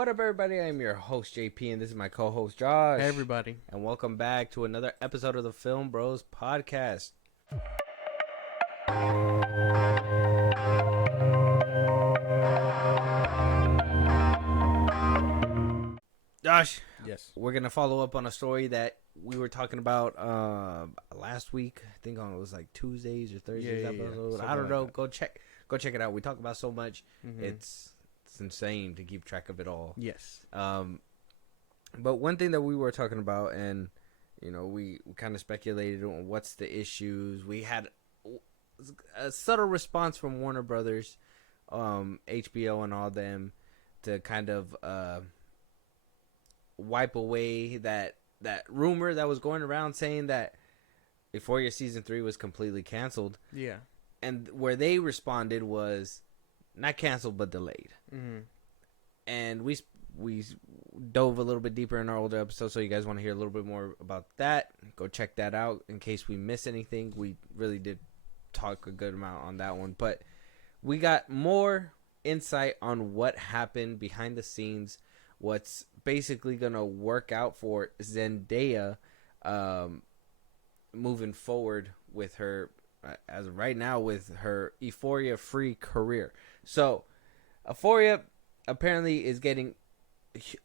What up, everybody? I'm your host, JP, and this is my co-host, Josh. Hey, everybody. And welcome back to another episode of the FIlmBros podcast. Josh, Yes. we're going to follow up on a story that we were talking about last week. I think it was like Tuesdays or Thursdays episode. I don't know. Go check it out. We talk about so much. Mm-hmm. It's insane to keep track of it all. Yes. But one thing that we were talking about, and we kind of speculated on what's the issues. We had a subtle response from Warner Brothers, HBO, and all them to kind of wipe away that rumor that was going around saying that Euphoria season 3 was completely canceled. Yeah. And where they responded was not canceled but delayed. Mm-hmm. And we dove a little bit deeper in our older episodes, so you guys want to hear a little bit more about that, go check that out in case we miss anything. We really did talk a good amount on that one, but we got more insight on what happened behind the scenes, what's basically going to work out for Zendaya moving forward with her, as of right now, with her Euphoria-free career. So, Euphoria apparently is getting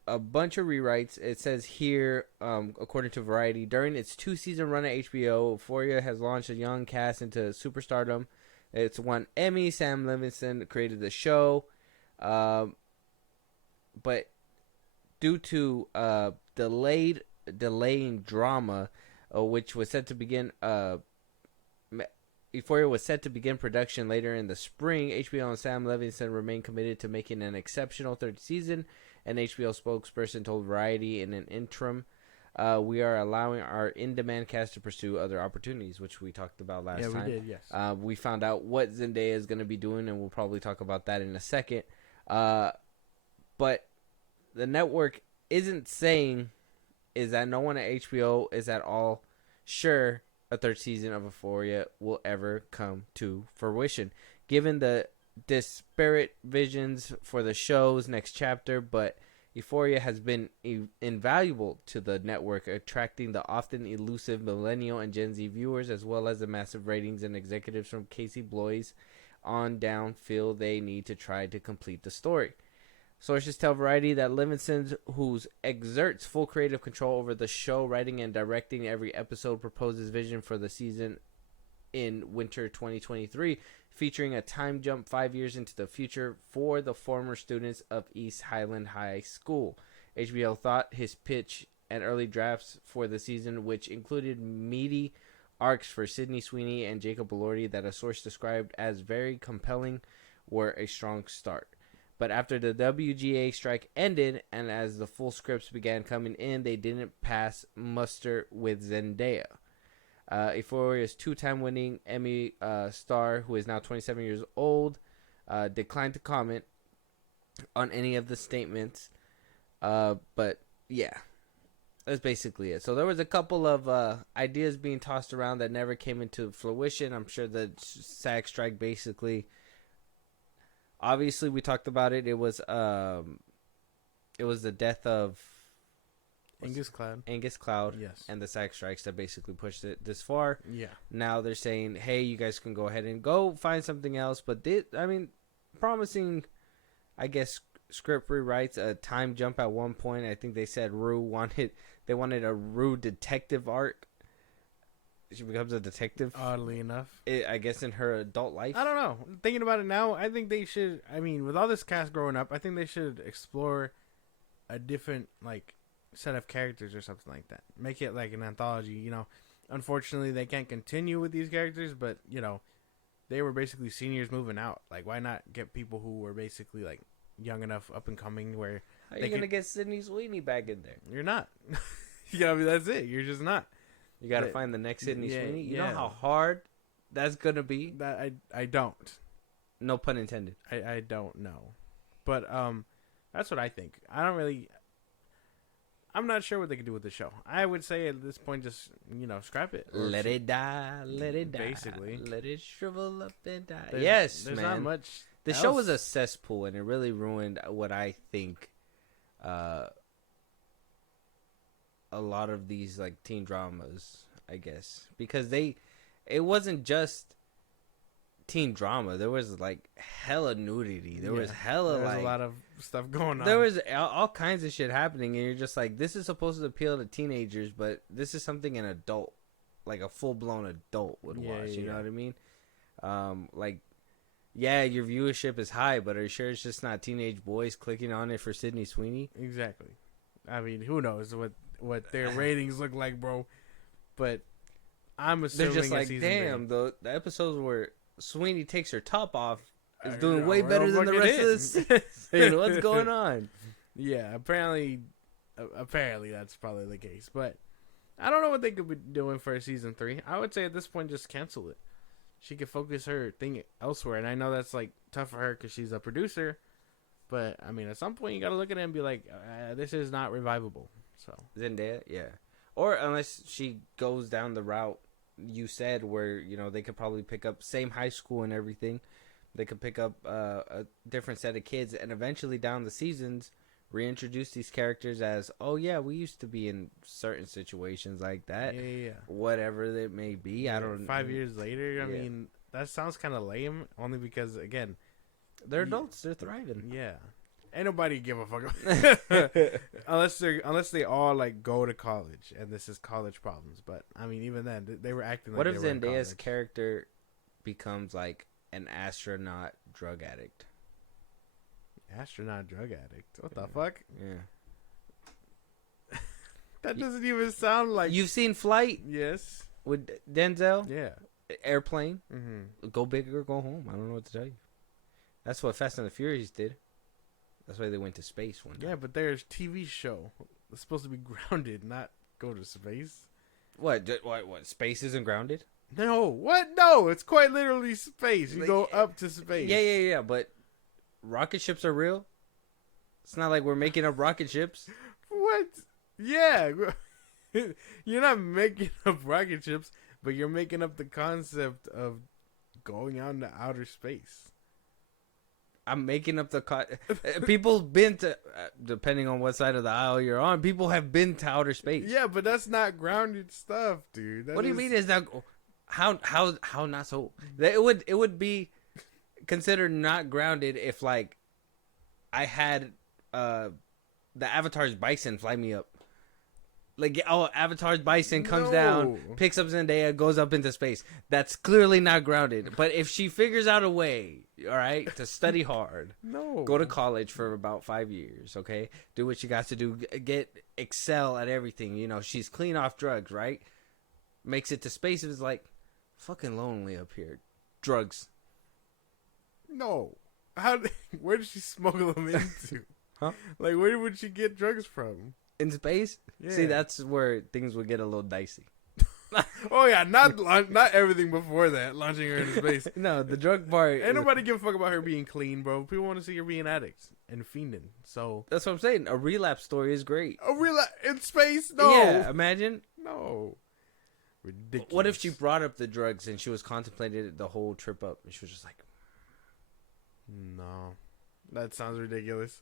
a bunch of rewrites. It says here, according to Variety, during its 2-season run at HBO, Euphoria has launched a young cast into superstardom. It's won Emmy. Sam Levinson created the show, but due to delaying drama, which was set to begin, Euphoria was set to begin production later in the spring. HBO and Sam Levinson remain committed to making an exceptional third season. An HBO spokesperson told Variety in an interim, we are allowing our in-demand cast to pursue other opportunities, which we talked about last time. Yeah, we did, yes. We found out what Zendaya is going to be doing, and we'll probably talk about that in a second. But the network isn't saying is that no one at HBO is at all sure a third season of Euphoria will ever come to fruition, given the disparate visions for the show's next chapter. But Euphoria has been invaluable to the network, attracting the often elusive millennial and Gen Z viewers, as well as the massive ratings, and executives from Casey Bloys on down feel they need to try to complete the story. Sources tell Variety that Levinson, who exerts full creative control over the show, writing and directing every episode, proposes vision for the season in winter 2023, featuring a time jump 5 years into the future for the former students of East Highland High School. HBO thought his pitch and early drafts for the season, which included meaty arcs for Sydney Sweeney and Jacob Elordi that a source described as very compelling, were a strong start. But after the WGA strike ended and as the full scripts began coming in, they didn't pass muster with Zendaya. Euphoria's 2-time winning Emmy star, who is now 27 years old, declined to comment on any of the statements. But yeah, that's basically it. So there was a couple of ideas being tossed around that never came into fruition. I'm sure the SAG strike basically... Obviously, we talked about it. It was the death of Angus Cloud. Yes. And the SAG strikes that basically pushed it this far. Yeah. Now they're saying, hey, you guys can go ahead and go find something else. But promising, I guess, script rewrites, a time jump at one point. I think they said wanted a Rue detective arc. She becomes a detective. Oddly enough. I guess in her adult life. I don't know. Thinking about it now, I think they should, with all this cast growing up, I think they should explore a different, set of characters or something like that. Make it like an anthology, Unfortunately, they can't continue with these characters, but, they were basically seniors moving out. Like, why not get people who were basically, young enough, up and coming, where... How are you going to get Sydney Sweeney back in there? You're not. That's it. You're just not. You got to find the next Sydney Sweeney. You know how hard that's going to be? That I don't. No pun intended. I don't know. But that's what I think. I'm not sure what they could do with the show. I would say at this point, just, scrap it. Let it die. Let it die. Basically. Let it shrivel up and die. There's not much The show was a cesspool, and it really ruined what I think uh, a lot of these like teen dramas, I guess, because it wasn't just teen drama. There was like hella nudity. There was hella There's like a lot of stuff going on. there was all kinds of shit happening, and you're just like, this is supposed to appeal to teenagers, but this is something an adult, like a full blown adult would watch. You know what I mean? Like, yeah, your viewership is high, but are you sure it's just not teenage boys clicking on it for Sydney Sweeney? Exactly. I mean, who knows what their ratings look like, bro? But I'm assuming they're just like, damn, the episodes where Sweeney takes her top off is doing way better than the rest of this. What's going on? Yeah, apparently that's probably the case. But I don't know what they could be doing for season 3. I would say at this point, just cancel it. She could focus her thing elsewhere. And I know that's like tough for her because she's a producer. But I mean, at some point, you got to look at it and be like, this is not revivable. So Zendaya, yeah. Or unless she goes down the route you said, where they could probably pick up same high school and everything. They could pick up a different set of kids, and eventually down the seasons reintroduce these characters as, oh yeah, we used to be in certain situations like that. Yeah. Whatever it may be. Yeah, I don't. 5 years later, I mean, that sounds kind of lame. Only because again, they're adults. They're thriving. Yeah. Ain't nobody give a fuck unless they all like go to college and this is college problems. But I mean, even then, they were acting like. What if they were in Zendaya's college. character becomes like an astronaut drug addict? Astronaut drug addict? What the fuck? Yeah. That doesn't even sound like. You've seen Flight? Yes. With Denzel? Yeah. Airplane? Mm-hmm. Go big or go home. I don't know what to tell you. That's what Fast and the Furious did. That's why they went to space one time. Yeah, but there's TV show. It's supposed to be grounded, not go to space. What? Space isn't grounded? No. What? No. It's quite literally space. You go up to space. Yeah. But rocket ships are real? It's not like we're making up rocket ships. What? Yeah. You're not making up rocket ships, but you're making up the concept of going out into outer space. I'm making up people been to, depending on what side of the aisle you're on, people have been to outer space. Yeah, but that's not grounded stuff, dude. What do you mean is that? How not so? It would be considered not grounded if like I had the Avatar's bison fly me up. Like, oh, Avatar's bison comes down, picks up Zendaya, goes up into space. That's clearly not grounded. But if she figures out a way, all right, to study hard, go to college for about 5 years, okay, do what you got to do, excel at everything. She's clean off drugs, right? Makes it to space. It's like fucking lonely up here. Drugs. No. Where did she smuggle them into? Huh? Like, where would she get drugs from? In space? Yeah. See, that's where things would get a little dicey. Oh yeah, not everything before that, launching her into space. No, the drug part. Ain't nobody give a fuck about her being clean, bro. People want to see her being addicts and fiending. So that's what I'm saying. A relapse story is great. A relapse in space? No. Yeah, imagine. No. Ridiculous. What if she brought up the drugs and she was contemplating the whole trip up, and she was just like, "No, that sounds ridiculous."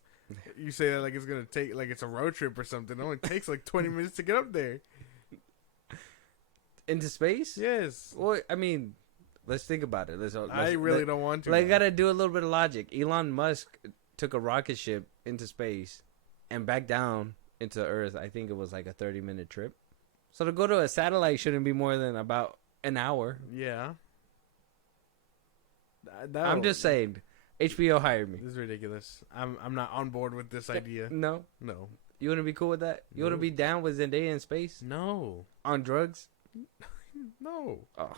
You say that like it's gonna take, like it's a road trip or something. It only takes like 20 minutes to get up there. Into space? Yes. Well, I mean, let's think about it. I really don't want to. Like, gotta do a little bit of logic. Elon Musk took a rocket ship into space and back down into Earth. I think it was like a 30-minute trip. So to go to a satellite shouldn't be more than about an hour. Yeah. I'm just saying. HBO hired me. This is ridiculous. I'm not on board with this idea. No. You wouldn't be cool with that? You wouldn't be down with Zendaya in space? No. On drugs? No. Oh.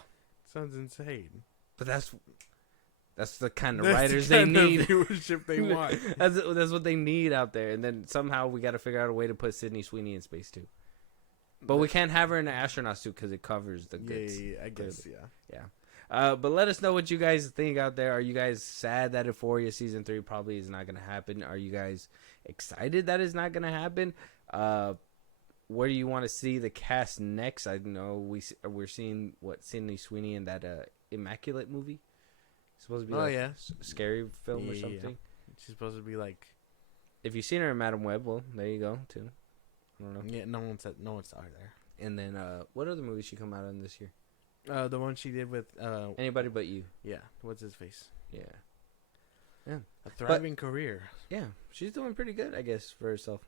Sounds insane. But that's the kind of writers they need. Viewership they want. That's what they need out there. And then somehow we got to figure out a way to put Sydney Sweeney in space too. But we can't have her in an astronaut suit because it covers the goods. Yeah, I guess, yeah. But let us know what you guys think out there. Are you guys sad that Euphoria season 3 probably is not going to happen? Are you guys excited that it's not going to happen? Where do you want to see the cast next? I know we're seeing Sydney Sweeney in that Immaculate movie. It's supposed to be scary film or something. Yeah. She's supposed to be like if you've seen her in Madam Web, well, there you go too. I don't know. Yeah, no one saw her there. And then what other movie she come out in this year? The one she did with Anybody But You. yeah, what's his face? Yeah. A thriving career. Yeah, she's doing pretty good, I guess, for herself.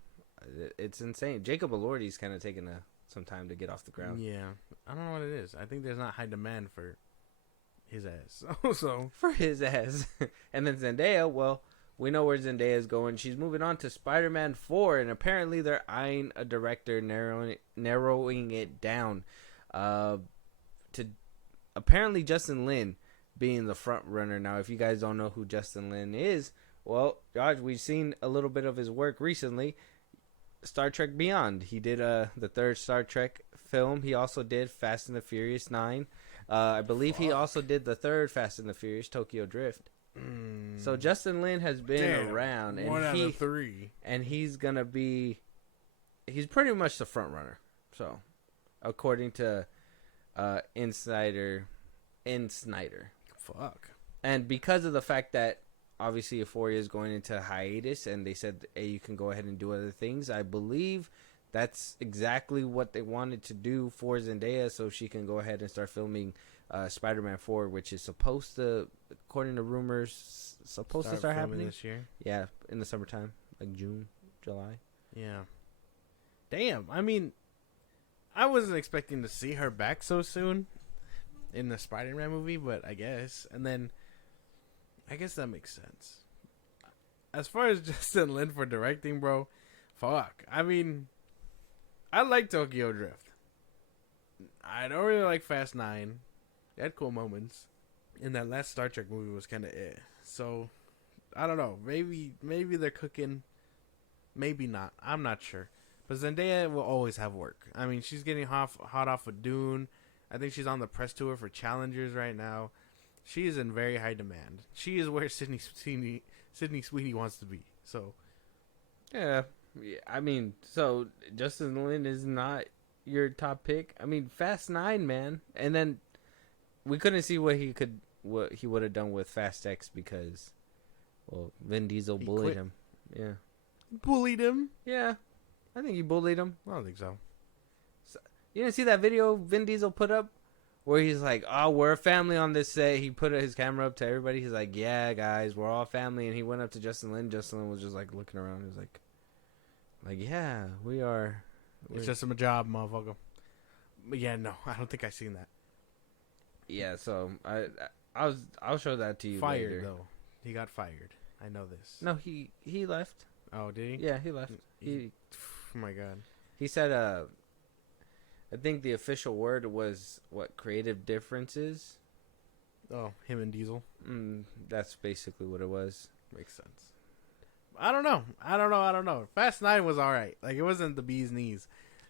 It's insane. Jacob Elordi's kind of taking some time to get off the ground. Yeah, I don't know what it is. I think there's not high demand for his ass. So For his ass. And then Zendaya, well, we know where Zendaya's going. She's moving on to Spider-Man 4, and apparently they're eyeing a director, narrowing it down to apparently Justin Lin being the front runner. Now, if you guys don't know who Justin Lin is, well, Josh, we've seen a little bit of his work recently. Star Trek Beyond. He did the third Star Trek film. He also did Fast and the Furious 9. I believe he also did the third Fast and the Furious, Tokyo Drift. So Justin Lin has been around, and 1 out of 3, and he's pretty much the front runner. So, according to Insider, fuck, and because of the fact that obviously Euphoria is going into hiatus, and they said, hey, you can go ahead and do other things. I believe that's exactly what they wanted to do for Zendaya, so she can go ahead and start filming Spider-Man 4, which is supposed to, according to rumors, to start happening this year. Yeah, in the summertime, like June, July. Yeah. Damn. I mean, I wasn't expecting to see her back so soon in the Spider-Man movie, but I guess. And then, I guess that makes sense. As far as Justin Lin for directing, bro, fuck. I mean, I like Tokyo Drift. I don't really like Fast 9. They had cool moments. And that last Star Trek movie was kind of So, I don't know. Maybe they're cooking. Maybe not. I'm not sure. But Zendaya will always have work. I mean, she's getting hot off of Dune. I think she's on the press tour for Challengers right now. She is in very high demand. She is where Sydney Sweeney wants to be. So, yeah. I mean, so Justin Lin is not your top pick. I mean, Fast 9, man. And then we couldn't see what he would have done with Fast X because, well, Vin Diesel bullied him. Yeah. Bullied him? Yeah. I think he bullied him. I don't think so. You didn't see that video Vin Diesel put up where he's like, oh, we're a family on this set. He put his camera up to everybody. He's like, yeah, guys, we're all family. And he went up to Justin Lin. Justin Lin was just like looking around. He was like, yeah, we are. It's just a job, motherfucker. But yeah, no, I don't think I seen that. Yeah, so I'll show that to you fired, later. Though. He got fired. I know this. No, he left. Oh, did he? Yeah, he left. Oh my god. He said, I think the official word was, what, creative differences? Oh, him and Diesel? That's basically what it was. Makes sense. I don't know. Fast 9 was alright. Like, it wasn't the bee's knees.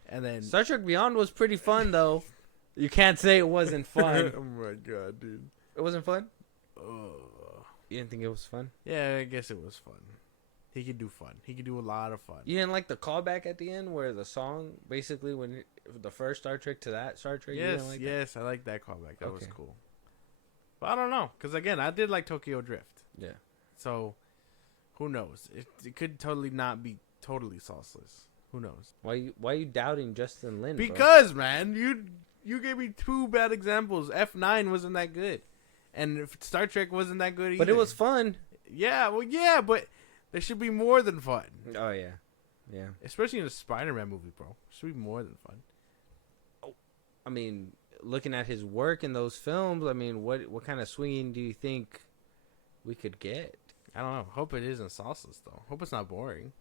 And then Star Trek Beyond was pretty fun, though. You can't say it wasn't fun. Oh my god, dude. It wasn't fun? You didn't think it was fun? Yeah, I guess it was fun. He could do fun. He could do a lot of fun. You didn't like the callback at the end where the song, basically, when the first Star Trek to that Star Trek? Yes, like yes, I like that callback. That was cool. But I don't know, because again, I did like Tokyo Drift. Yeah. So, who knows? It could totally not be totally sauceless. Who knows? Why are you doubting Justin Lin? Because, man, you gave me 2 bad examples. F9 wasn't that good, and Star Trek wasn't that good either. But it was fun. Yeah, well, yeah, but there should be more than fun. Oh yeah, yeah. Especially in a Spider-Man movie, bro. There should be more than fun. Oh, I mean, looking at his work in those films, I mean, what kind of swinging do you think we could get? I don't know. Hope it isn't sauceless though. Hope it's not boring.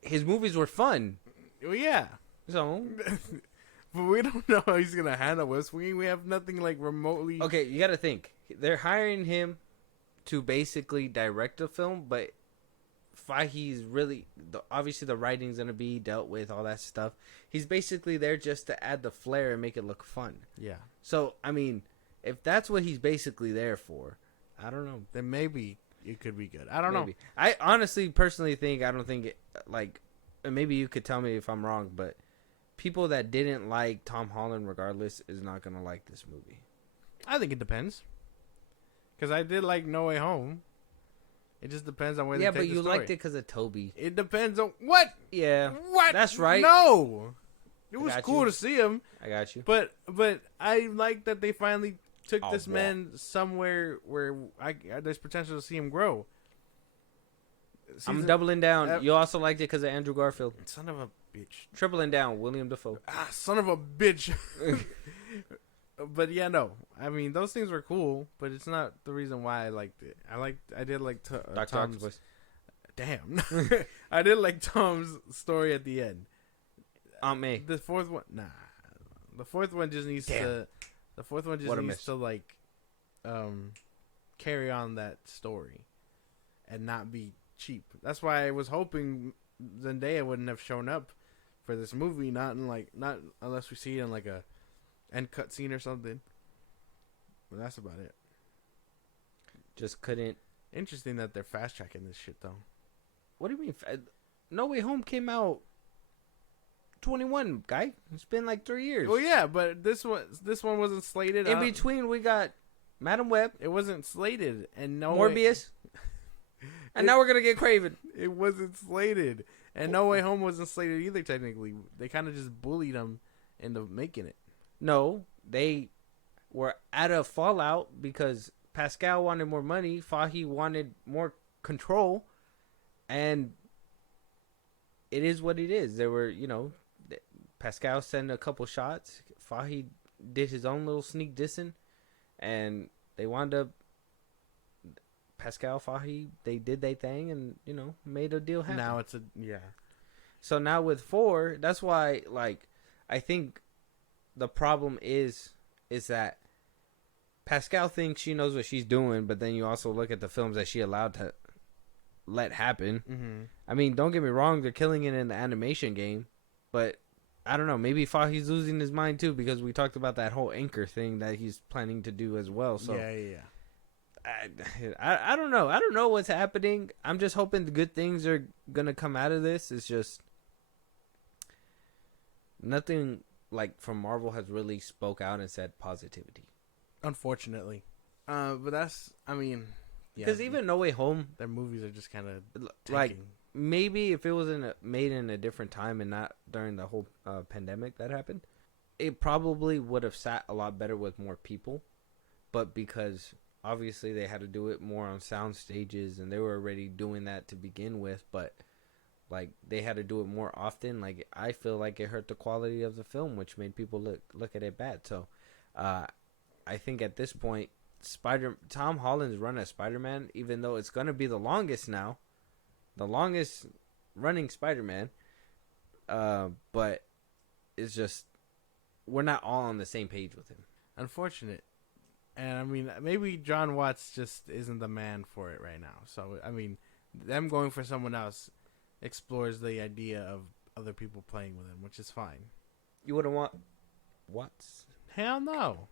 His movies were fun. Well, yeah. So, but we don't know how he's gonna handle web swinging. We have nothing like remotely. Okay, you got to think. They're hiring him to basically direct a film, but Feige's really obviously the writing's gonna be dealt with, all that stuff. He's basically there just to add the flair and make it look fun. Yeah. So I mean, if that's what he's basically there for, I don't know. Then maybe it could be good. I don't know. I honestly, personally think I don't think it, like, maybe you could tell me if I'm wrong, but people that didn't like Tom Holland, regardless, is not gonna like this movie. I think it depends. Because I did like No Way Home. It just depends on where. Yeah, they take but you the story. liked it because of Toby. It depends on what. Yeah, What? that's right. No, it was got cool you. to see him. I got you. But I like that they finally took Oh, this wow. man somewhere where there's potential to see him grow. I'm doubling down. uh, You also liked it because of Andrew Garfield. Son of a bitch. Tripling down, William Dafoe. Son of a bitch. But yeah, no. I mean, those things were cool, but it's not the reason why I liked it. I did like Dr. Tom's. Octopus. Damn. I did like Tom's story at the end. Aunt May. The fourth one, nah. The fourth one just needs Damn. to. The fourth one just What a needs miss. to like, carry on that story, and not be cheap. That's why I was hoping Zendaya wouldn't have shown up for this movie. Not unless we see it in like a end cut scene or something. But that's about it. Just couldn't. Interesting that they're fast tracking this shit though. What do you mean? No Way Home came out 21, guy. It's been like 3 years. Well, yeah, but this one wasn't slated. In between, we got Madam Web, It wasn't slated, and Morbius, and now we're gonna get Craven. It wasn't slated, and No Way Home wasn't slated either. Technically, they kind of just bullied him into making it. No, they were at a fallout because Pascal wanted more money, Fahy wanted more control, and it is what it is. There were, Pascal sent a couple shots. Fahy did his own little sneak dissing, and they wound up. Pascal, Fahy, they did their thing, and made a deal happen. Now it's So now with 4, that's why, I think the problem is that Pascal thinks she knows what she's doing, but then you also look at the films that she allowed to let happen. Mm-hmm. I mean, don't get me wrong, they're killing it in the animation game, but I don't know, maybe Fahy's losing his mind too, because we talked about that whole anchor thing that he's planning to do as well. So yeah. I don't know. I don't know what's happening. I'm just hoping the good things are gonna come out of this. It's just nothing from Marvel has really spoke out and said positivity. Unfortunately, but that's yeah. Because even No Way Home, their movies are just kind of maybe if it was made in a different time and not during the whole pandemic that happened, it probably would have sat a lot better with more people. But because obviously they had to do it more on sound stages, and they were already doing that to begin with, but they had to do it more often. I feel like it hurt the quality of the film, which made people look at it bad. So I think at this point, Tom Holland's run as Spider-Man, even though it's gonna be the longest running Spider-Man, but it's just we're not all on the same page with him. Unfortunate. And I mean, maybe John Watts just isn't the man for it right now. So I mean, them going for someone else explores the idea of other people playing with him, which is fine. You wouldn't want Watts? Hell no.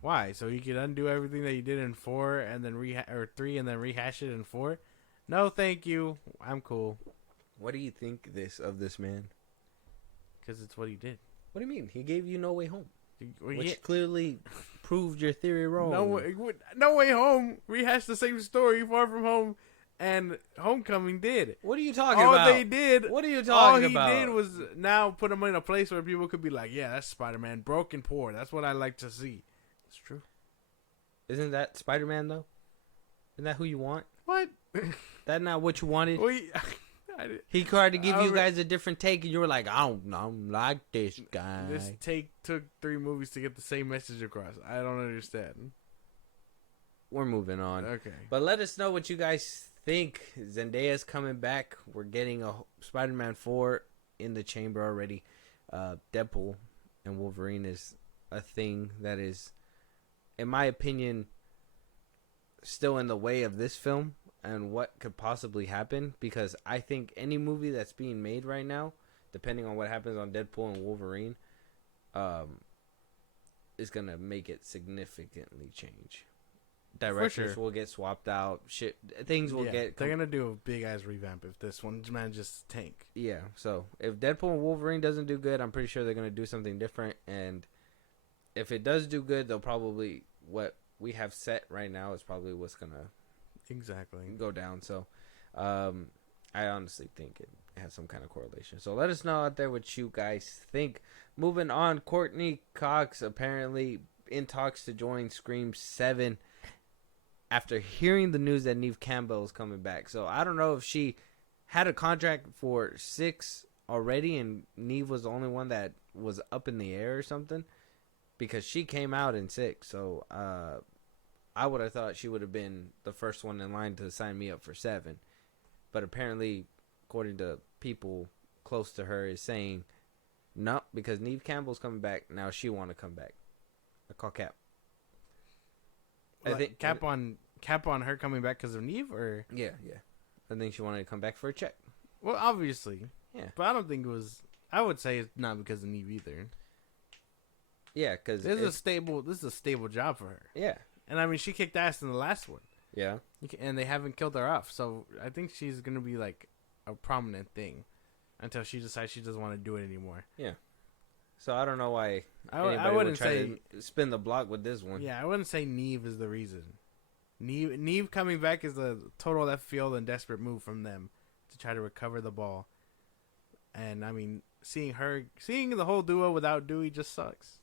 Why? So he could undo everything that he did in 4 and then or 3 and then rehash it in 4? No, thank you. I'm cool. What do you think of this man? Because it's what he did. What do you mean? He gave you No Way Home, Well, which yeah. clearly proved your theory wrong. No Way Home rehashed the same story Far From Home and Homecoming did. What are you talking about? All they did. What are you talking about? All he about? did was now put him in a place where people could be like, yeah, that's Spider-Man, broke and poor. That's what I like to see. It's true. Isn't that Spider-Man though? Isn't that who you want? What? That not what you wanted? He tried to give you guys a different take, and you were like, I don't like this guy. This take took 3 movies to get the same message across. I don't understand. We're moving on. Okay. But let us know what you guys think. Zendaya's coming back. We're getting a Spider-Man 4 in the chamber already. Deadpool and Wolverine is a thing that is, in my opinion, still in the way of this film and what could possibly happen, because I think any movie that's being made right now, depending on what happens on Deadpool and Wolverine, is going to make it significantly change. Directors will get swapped out. Things will get... They're going to do a big-ass revamp if this one just tank. Yeah, so if Deadpool and Wolverine doesn't do good, I'm pretty sure they're going to do something different. And if it does do good, they'll probably... What we have set right now is probably what's going to exactly go down. So, I honestly think it has some kind of correlation. So let us know out there what you guys think. Moving on, Courtney Cox apparently in talks to join Scream 7 after hearing the news that Neve Campbell is coming back. So I don't know if she had a contract for 6 already and Neve was the only one that was up in the air or something, because she came out in 6. So I would have thought she would have been the first one in line to sign me up for 7. But apparently, according to people close to her, is saying no, because Neve Campbell's coming back. Now she want to come back. I call cap. Like, I think cap on her coming back because of Neve, or yeah. I think she wanted to come back for a check. Well, obviously, yeah. But I don't think it was. I would say it's not because of Neve either. Yeah, because this is a stable job for her. Yeah, and I mean she kicked ass in the last one. Yeah, and they haven't killed her off, so I think she's gonna be like a prominent thing until she decides she doesn't want to do it anymore. Yeah. So I don't know why I wouldn't say to spin the block with this one. Yeah, I wouldn't say Neve is the reason. Neve coming back is a total left field and desperate move from them to try to recover the ball. And I mean, seeing the whole duo without Dewey just sucks.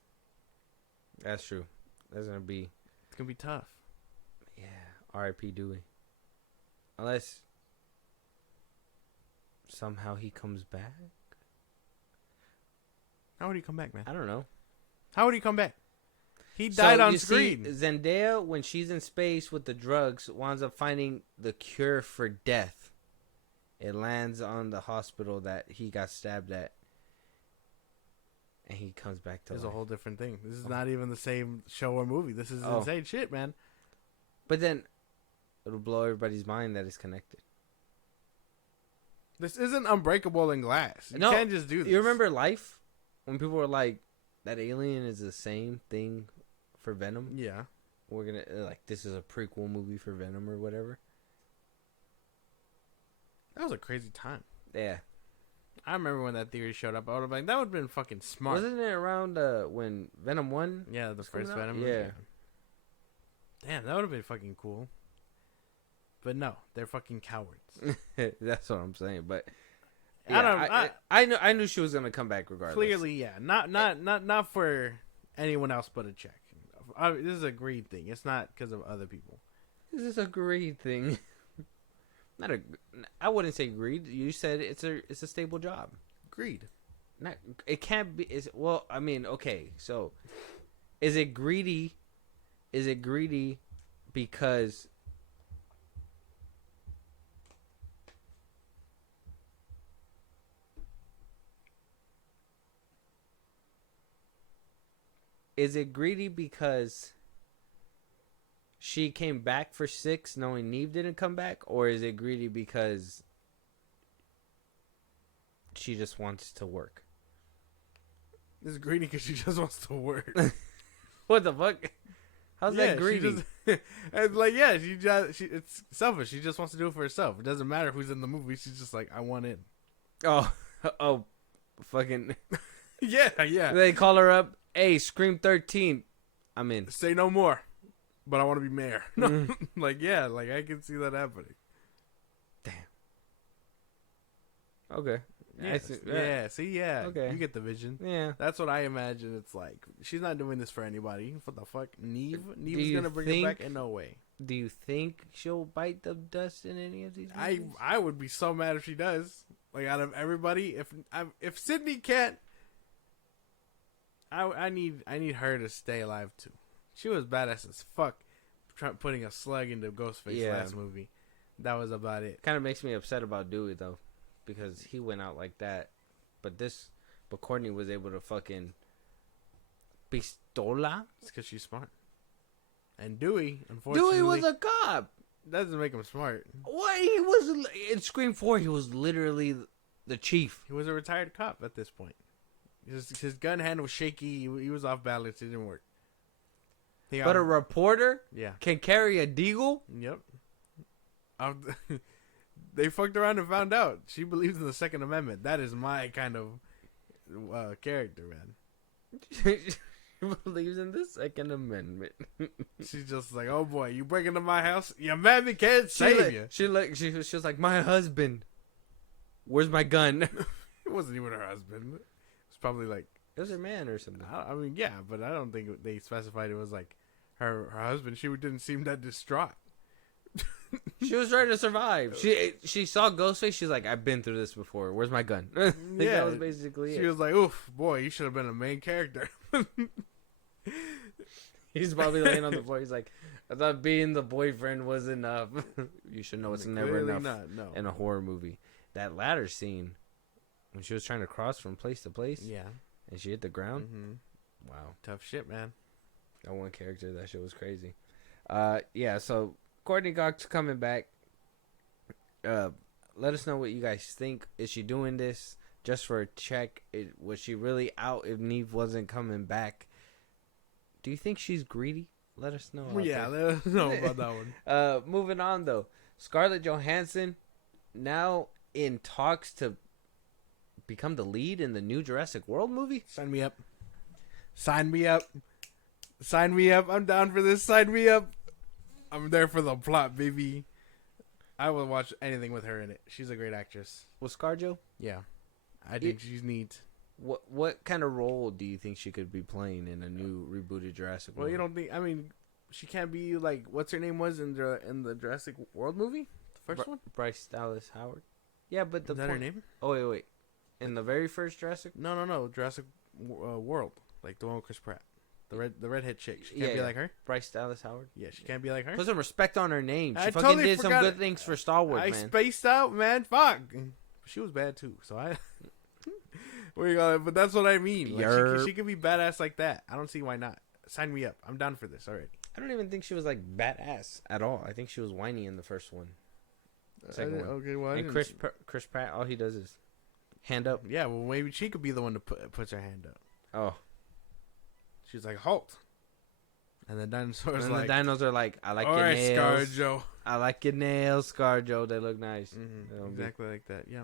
That's true. It's gonna be tough. Yeah. R.I.P. Dewey. Unless somehow he comes back. How would he come back, man? I don't know. How would he come back? He died on screen. See, Zendaya, when she's in space with the drugs, winds up finding the cure for death. It lands on the hospital that he got stabbed at. And he comes back to life. It's a whole different thing. This is not even the same show or movie. This is insane shit, man. But then it'll blow everybody's mind that it's connected. This isn't Unbreakable in Glass. You can't just do this. You remember Life? When people were like, that alien is the same thing for Venom? Yeah. We're going to, like, this is a prequel movie for Venom or whatever. That was a crazy time. Yeah. I remember when that theory showed up. I would have been like, that would have been fucking smart. Wasn't it around when Venom 1? Yeah, the first Venom. Yeah. Damn, that would have been fucking cool. But no, they're fucking cowards. That's what I'm saying. But yeah, I knew she was gonna come back regardless. Clearly, yeah. Not for anyone else but a check. This is a greed thing. It's not because of other people. This is a greed thing. I wouldn't say greed. You said it's a stable job. Greed. It can't be. Well, I mean, okay. So, is it greedy? Is it greedy because she came back for 6 knowing Neve didn't come back? Or is it greedy because she just wants to work? It's greedy because she just wants to work. What the fuck? How's that greedy? It's like, it's selfish. She just wants to do it for herself. It doesn't matter who's in the movie. She's just like, I want in. Oh, fucking. yeah. They call her up. Hey, Scream 13. I'm in. Say no more. But I want to be mayor. No, like I can see that happening. Damn. Okay. Yeah. Okay. You get the vision. Yeah. That's what I imagine it's like. She's not doing this for anybody. What the fuck? Neve is going to bring her back in no way. Do you think she'll bite the dust in any of these movies? I would be so mad if she does. Like, out of everybody, if Sydney can't, I need her to stay alive too. She was badass as fuck, putting a slug into Ghostface last movie. That was about it. Kind of makes me upset about Dewey though, because he went out like that. But Courtney was able to fucking pistola. It's because she's smart. And Dewey, unfortunately, Dewey was a cop. Doesn't make him smart. What? He was in Scream 4. He was literally the chief. He was a retired cop at this point. His gun hand was shaky. He was off balance. It didn't work. But a reporter yeah. can carry a deagle? Yep. They fucked around and found out. She believes in the Second Amendment. That is my kind of character, man. believes in the Second Amendment. She's just like, oh boy, you break into my house, your mammy can't save you. She was like, my husband. Where's my gun? It wasn't even her husband. It's probably like It was her man or something. I mean, yeah, but I don't think they specified it was like her husband. She didn't seem that distraught. She was trying to survive. She saw Ghostface. She's like, I've been through this before. Where's my gun? I think that was basically it. She was like, oof, boy, you should have been a main character. He's probably laying on the floor. He's like, I thought being the boyfriend was enough. You should know it's never enough in a horror movie. That ladder scene, when she was trying to cross from place to place, and she hit the ground. Mm-hmm. Wow, tough shit, man. That one character, that shit was crazy. So Courtney Cox coming back. Let us know what you guys think. Is she doing this just for a check? Was she really out if Neve wasn't coming back? Do you think she's greedy? Let us know. Yeah, let us know about that one. Moving on though, Scarlett Johansson now in talks to become the lead in the new Jurassic World movie. Sign me up. Sign me up. Sign me up. I'm down for this. Sign me up. I'm there for the plot, baby. I will watch anything with her in it. She's a great actress. With ScarJo? Yeah. I think she's neat. What kind of role do you think she could be playing in a new rebooted Jurassic World? Well, you don't think... I mean, she can't be like... What's her name was in the Jurassic World movie? The first one? Bryce Dallas Howard. Yeah, but Is that her name? Oh, wait. In the very first Jurassic? No. Jurassic World. Like the one with Chris Pratt. The redhead chick. She can't be like her? Bryce Dallas Howard? Yeah, she can't be like her? Put some respect on her name. She I fucking totally did some forgot good things for Star Wars, I man. spaced out, man. Fuck. She was bad, too. So I... What do you call it? But that's what I mean. Like, she could be badass like that. I don't see why not. Sign me up. I'm down for this already. I don't even think she was, like, badass at all. I think she was whiny in the first one. The second one. Okay, well, and Chris Pratt, all he does is hand up. Yeah, well, maybe she could be the one that puts her hand up. Oh. She's like, halt. And the dinosaurs and the dinos are like, I like all your right, nails. ScarJo. I like your nails, ScarJo. They look nice. Mm-hmm. Exactly like that, yeah.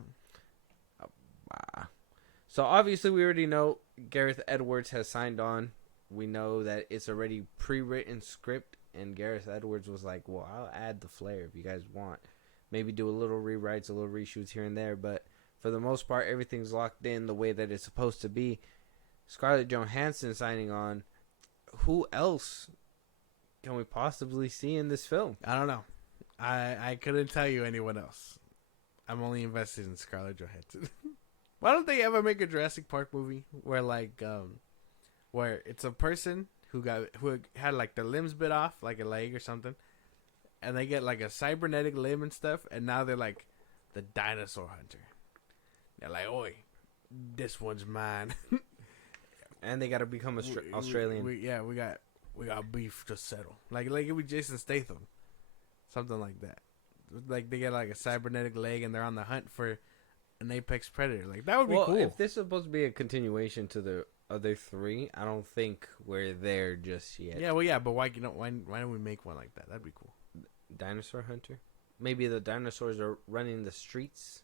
So, obviously, we already know Gareth Edwards has signed on. We know that it's already pre-written script, and Gareth Edwards was like, well, I'll add the flair if you guys want. Maybe do a little rewrites, a little reshoots here and there, but for the most part, everything's locked in the way that it's supposed to be. Scarlett Johansson signing on. Who else can we possibly see in this film? I don't know. I couldn't tell you anyone else. I'm only invested in Scarlett Johansson. Why don't they ever make a Jurassic Park movie where where it's a person who had like their limbs bit off, like a leg or something, and they get like a cybernetic limb and stuff, and now they're like the dinosaur hunter. They're like, oi, this one's mine. And they got to become Australian. We got beef to settle. Like it would be Jason Statham, something like that. Like they get like a cybernetic leg and they're on the hunt for an apex predator. Like that would be cool. If this is supposed to be a continuation to the other three, I don't think we're there just yet. Yeah, well, yeah, but why don't we make one like that? That'd be cool. Dinosaur hunter. Maybe the dinosaurs are running the streets.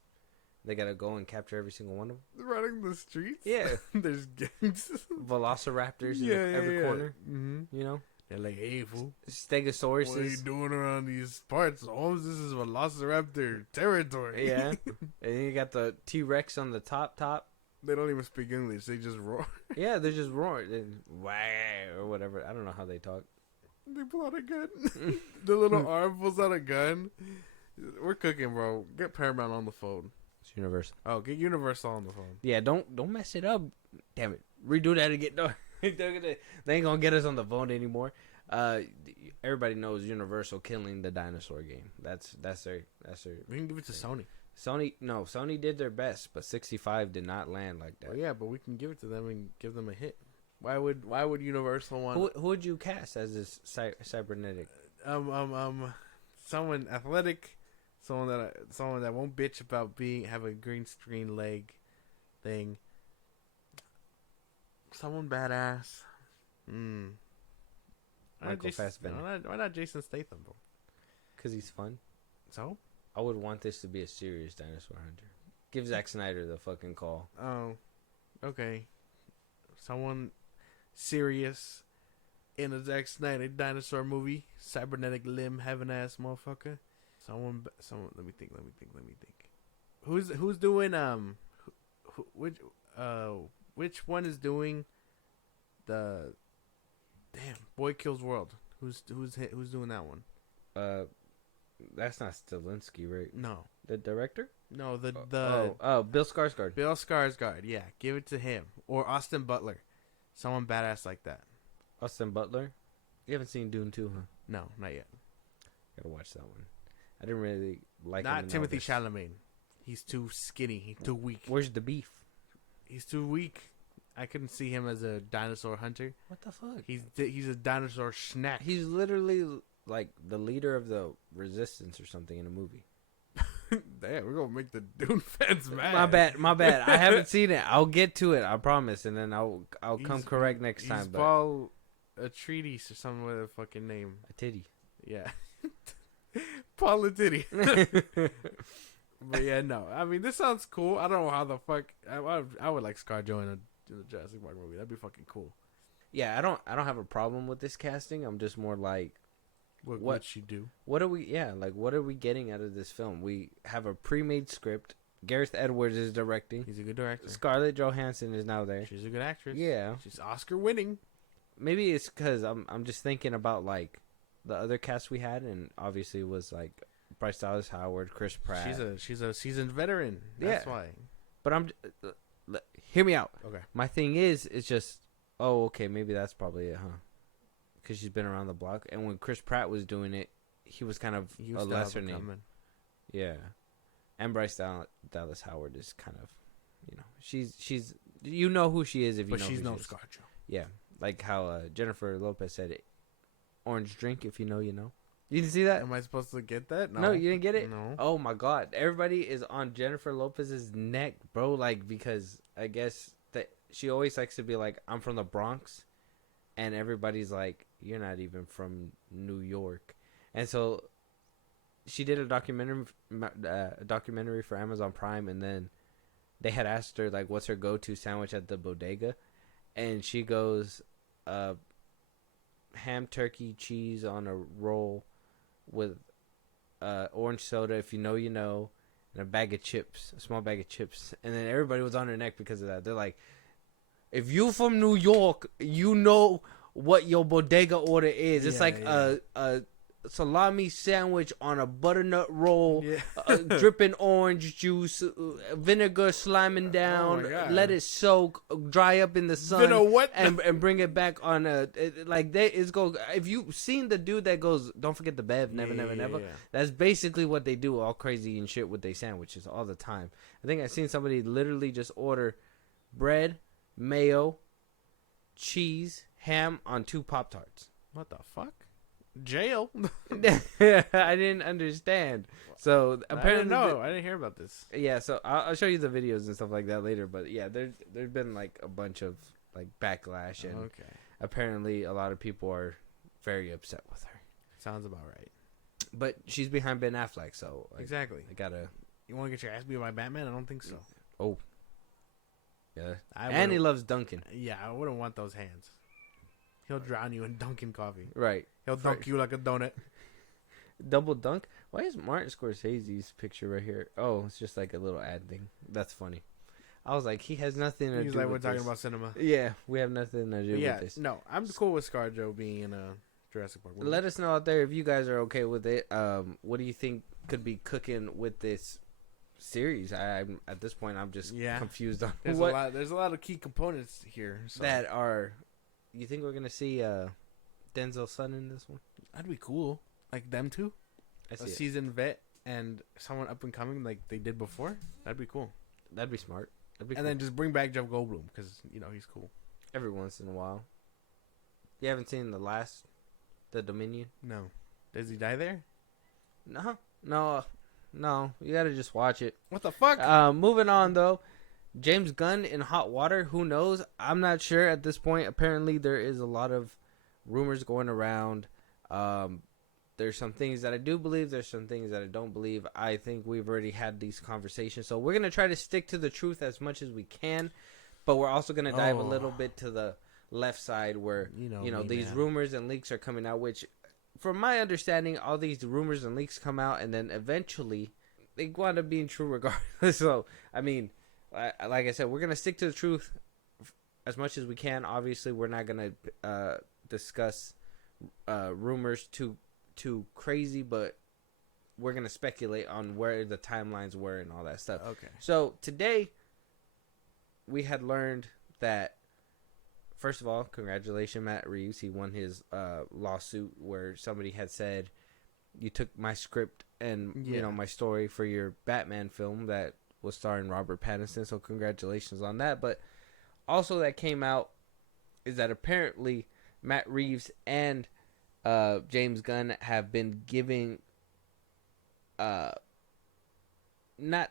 They gotta go and capture every single one of them. Running the streets? Yeah. There's gangs. Velociraptors in every corner. Mm-hmm. You know? They're like, hey, fool. Stegosauruses. What are you doing around these parts, Holmes? This is Velociraptor territory. Yeah. And then you got the T-Rex on the top. They don't even speak English. They just roar. Yeah, they're just roaring. Wah, or whatever. I don't know how they talk. They pull out a gun. The little arm pulls out a gun. We're cooking, bro. Get Paramount on the phone. It's Universal. Oh, get Universal on the phone. Yeah, don't mess it up. Damn it. Redo that again. No, they ain't gonna get us on the phone anymore. Everybody knows Universal killing the dinosaur game. That's their. We can give it to Sony. Sony did their best, but 65 did not land like that. Well, yeah, but we can give it to them and give them a hit. Why would Universal want? Who would you cast as this cybernetic? Someone athletic. Someone that won't bitch about have a green screen leg thing. Someone badass. Michael Fassbender. Why not Jason Statham, bro? Because he's fun. So? I would want this to be a serious dinosaur hunter. Give Zack Snyder the fucking call. Oh, okay. Someone serious in a Zack Snyder dinosaur movie. Cybernetic limb having ass motherfucker. Someone. Let me think. Who's doing which one is doing the damn Boy Kills World? Who's doing that one? That's not Stilinski, right? No, The director? no, Bill Skarsgård. Bill Skarsgård. Yeah, give it to him or Austin Butler, someone badass like that. Austin Butler. You haven't seen Dune 2, huh? No, not yet. Gotta watch that one. I didn't really like him Not in Timothy Elvis. Chalamet. He's too skinny. He's too weak. Where's the beef? He's too weak. I couldn't see him as a dinosaur hunter. What the fuck? He's a dinosaur snack. He's literally like the leader of the resistance or something in a movie. Damn, we're gonna make the Dune fans mad. My bad. I haven't seen it. I'll get to it. I promise, and then I'll come correct next time. He's But Paul Atreides or something with a fucking name. a titty. Yeah, Paul Atreides. But yeah, no. I mean, this sounds cool. I don't know how the fuck. I would like ScarJo in a Jurassic Park movie. That'd be fucking cool. Yeah, I don't have a problem with this casting. I'm just more like, What would she do? what are we? Yeah, like what are we getting out of this film? We have a pre-made script. Gareth Edwards is directing. He's a good director. Scarlett Johansson is now there. She's a good actress. Yeah, She's Oscar winning. maybe it's because I'm just thinking about like the other cast we had, and obviously it was like Bryce Dallas Howard, Chris Pratt. She's a seasoned veteran. That's Yeah. why. But hear me out. Okay. My thing is, it's just, oh, okay, maybe that's probably it, huh? Because she's been around the block, and when Chris Pratt was doing it, he was kind of He a was lesser name. Yeah, and Bryce Dallas Howard is kind of, she's you know who she is if you But know. she's who no she is. ScarJo. Yeah, like how Jennifer Lopez said it. Orange drink, if you know, you know. You didn't see that? Am I supposed to get that? No, you didn't get it? No. Oh my god. Everybody is on Jennifer Lopez's neck, bro, like because I guess that she always likes to be like, I'm from the Bronx, and everybody's like, you're not even from New York. And so she did a documentary for Amazon Prime, and then they had asked her like what's her go-to sandwich at the bodega, and she goes ham, turkey, cheese on a roll with orange soda, if you know, you know, and a small bag of chips. And then everybody was on her neck because of that. They're like, if you from New York, you know what your bodega order is. It's like a salami sandwich on a butternut roll, dripping orange juice, vinegar sliming down, let it soak, dry up in the sun, and bring it back on if you've seen the dude that goes, don't forget the bev, never. That's basically what they do, all crazy and shit with their sandwiches all the time. I think I've seen somebody literally just order bread, mayo, cheese, ham on 2 Pop-Tarts. What the fuck? Jail? I didn't understand. So apparently, I didn't hear about this. Yeah, so I'll show you the videos and stuff like that later. But yeah, there's been like a bunch of like backlash, and apparently a lot of people are very upset with her. Sounds about right. But she's behind Ben Affleck, so exactly. I gotta. You want to get your ass beat by Batman? I don't think so. Oh. Yeah. And he loves Dunkin'. Yeah, I wouldn't want those hands. He'll drown you in Dunkin' coffee. Right. He'll dunk you like a donut. Double dunk? Why is Martin Scorsese's picture right here? Oh, it's just like a little ad thing. That's funny. I was like, he has nothing to do with this. We're talking about cinema. Yeah, we have nothing to do with this. No, I'm cool with ScarJo being in a Jurassic Park movie. Let us know out there if you guys are okay with it. What do you think could be cooking with this series? I'm at this point, I'm just confused on there's a lot of key components here that are. You think we're gonna see Denzel's son in this one? That'd be cool. Like them two, a seasoned vet and someone up and coming like they did before. That'd be cool. That'd be smart. Then just bring back Jeff Goldblum because he's cool. Every once in a while. You haven't seen The Dominion? No. Does he die there? No. You gotta just watch it. What the fuck? Moving on though. James Gunn in hot water. Who knows? I'm not sure at this point. Apparently, there is a lot of rumors going around. There's some things that I do believe. There's some things that I don't believe. I think we've already had these conversations. So we're going to try to stick to the truth as much as we can. But we're also going to dive a little bit to the left side where these man. rumors and leaks are coming out, which from my understanding, all these rumors and leaks come out and then eventually they wind up being true regardless. So I mean, like I said, we're gonna stick to the truth as much as we can. Obviously, we're not gonna discuss rumors too crazy, but we're gonna speculate on where the timelines were and all that stuff. Okay. So today we had learned that, first of all, congratulations, Matt Reeves. He won his lawsuit where somebody had said, you took my script and my story for your Batman film that was starring Robert Pattinson. So congratulations on that. But also that came out is that apparently Matt Reeves and James Gunn have been giving not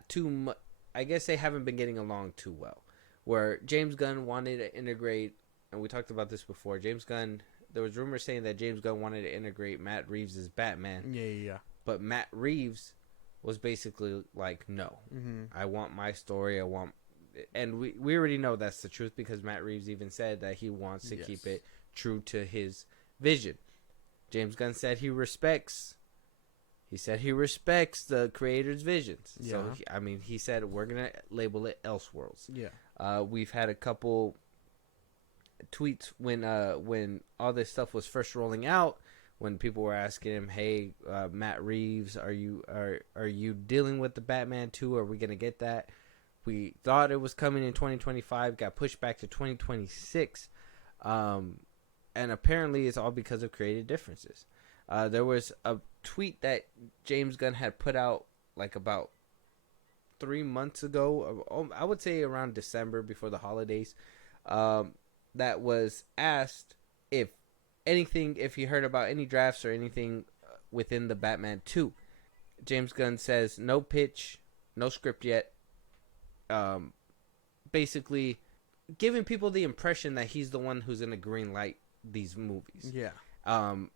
too much. I guess they haven't been getting along too well. Where James Gunn wanted to integrate, and we talked about this before. There was rumors saying that James Gunn wanted to integrate Matt Reeves as Batman. Yeah. But Matt Reeves was basically like, no, I want my story. And we already know that's the truth because Matt Reeves even said that he wants to keep it true to his vision. James Gunn said he respects the creator's visions. Yeah. So, he said we're going to label it Elseworlds. Yeah. We've had a couple tweets when all this stuff was first rolling out, when people were asking him, hey, Matt Reeves, are you dealing with the Batman 2? Are we going to get that? We thought it was coming in 2025, got pushed back to 2026. And apparently it's all because of creative differences. There was a tweet that James Gunn had put out like about 3 months ago. I would say around December before the holidays. That was asked if he heard about any drafts or anything within the Batman 2. James Gunn says no pitch, no script yet. Basically giving people the impression that he's the one who's going to green light these movies. Yeah.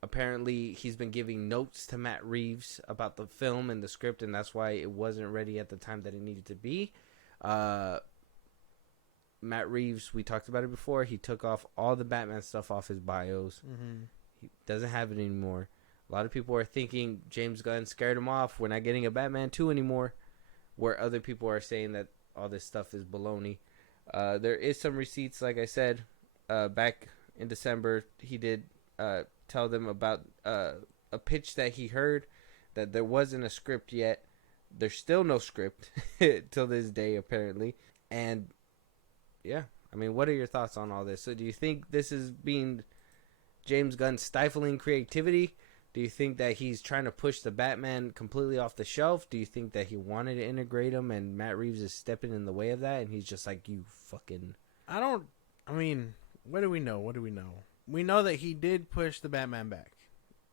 Apparently he's been giving notes to Matt Reeves about the film and the script, and that's why it wasn't ready at the time that it needed to be. Matt Reeves, we talked about it before, he took off all the Batman stuff off his bios. He doesn't have it anymore. A lot of people are thinking James Gunn scared him off. We're not getting a Batman 2 anymore, where other people are saying that all this stuff is baloney. There is some receipts, like I said, back in December, he did tell them about a pitch that he heard, that there wasn't a script yet. There's still no script till this day, apparently. And yeah, what are your thoughts on all this? So do you think this is being James Gunn stifling creativity? Do you think that he's trying to push the Batman completely off the shelf? Do you think that he wanted to integrate him and Matt Reeves is stepping in the way of that and he's just like, you fucking... what do we know? We know that he did push the Batman back.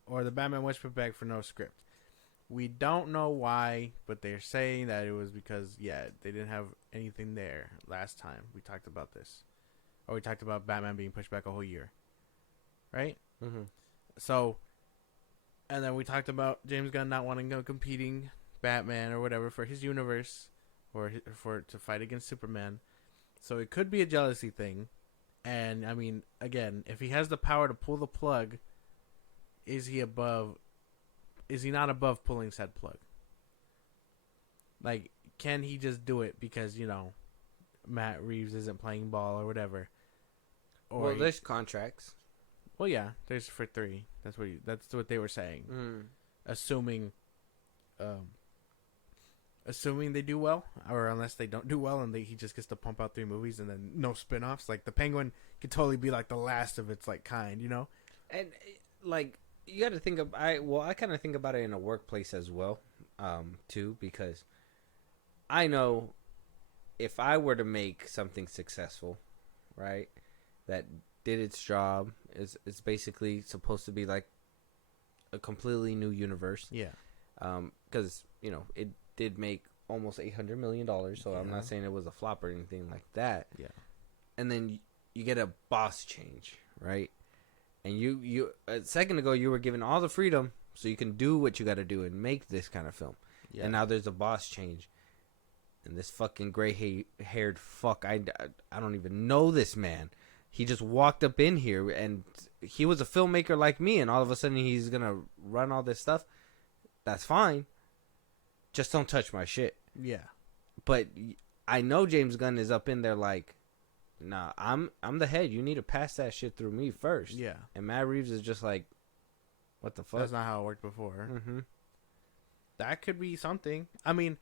Or the Batman was put back for no script. We don't know why, but they're saying that it was because, they didn't have anything there last time we talked about this. Or we talked about Batman being pushed back a whole year. Right? Mm-hmm. So, and then we talked about James Gunn not wanting a competing Batman or whatever for his universe. Or to fight against Superman. So it could be a jealousy thing. And, again, if he has the power to pull the plug, is he not above pulling said plug? Like, can he just do it because, Matt Reeves isn't playing ball or whatever? Or there's contracts. Well, yeah, there's for 3. That's what they were saying. Assuming they do well, or unless they don't do well and he just gets to pump out 3 movies and then no spin-offs. Like, the Penguin could totally be like the last of its kind, And, you got to think of... I kind of think about it in a workplace as well, too, because I know if I were to make something successful, right, that did its job, it's basically supposed to be like a completely new universe. Yeah. Because, it did make almost $800 million, so I'm not saying it was a flop or anything like that. Yeah. And then you get a boss change, right? And you a second ago you were given all the freedom so you can do what you got to do and make this kind of film. Yeah. And now there's a boss change. And this fucking gray-haired fuck, I don't even know this man, he just walked up in here and he was a filmmaker like me, and all of a sudden he's gonna run all this stuff. That's fine. Just don't touch my shit. Yeah. But I know James Gunn is up in there like, nah, I'm the head. You need to pass that shit through me first. Yeah. And Matt Reeves is just like, what the fuck? That's not how it worked before. Mm-hmm. That could be something. I mean,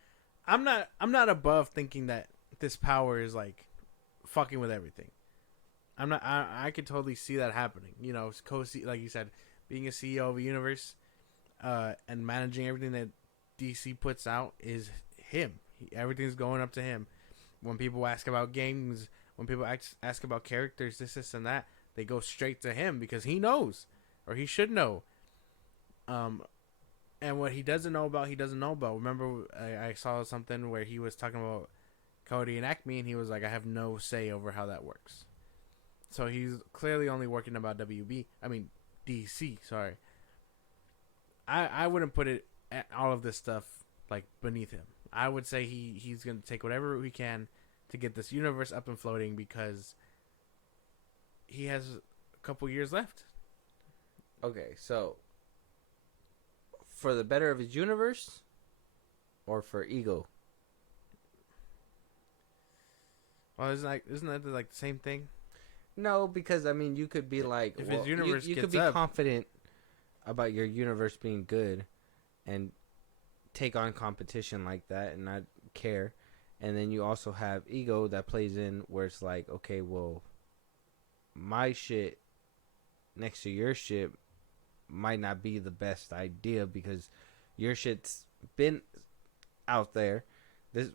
I'm not above thinking that this power is like fucking with everything. I could totally see that happening. You know, like you said, being a CEO of a universe, and managing everything that DC puts out is him. Everything's going up to him. When people ask about games, when people ask about characters, this and that, they go straight to him because he knows, or he should know. And what he doesn't know about, he doesn't know about. Remember, I saw something where he was talking about Cody and Acme, and he was like, I have no say over how that works. So he's clearly only working about DC, sorry. I wouldn't put all of this stuff like beneath him. I would say he's going to take whatever route he can to get this universe up and floating because he has a couple years left. Okay, so for the better of his universe or for ego? Well, isn't that like the same thing? No, because I mean, you could be like, if his universe you gets could be up, confident about your universe being good and take on competition like that and not care. And then you also have ego that plays in where it's like, okay, well, my shit next to your shit might not be the best idea because your shit's been out there.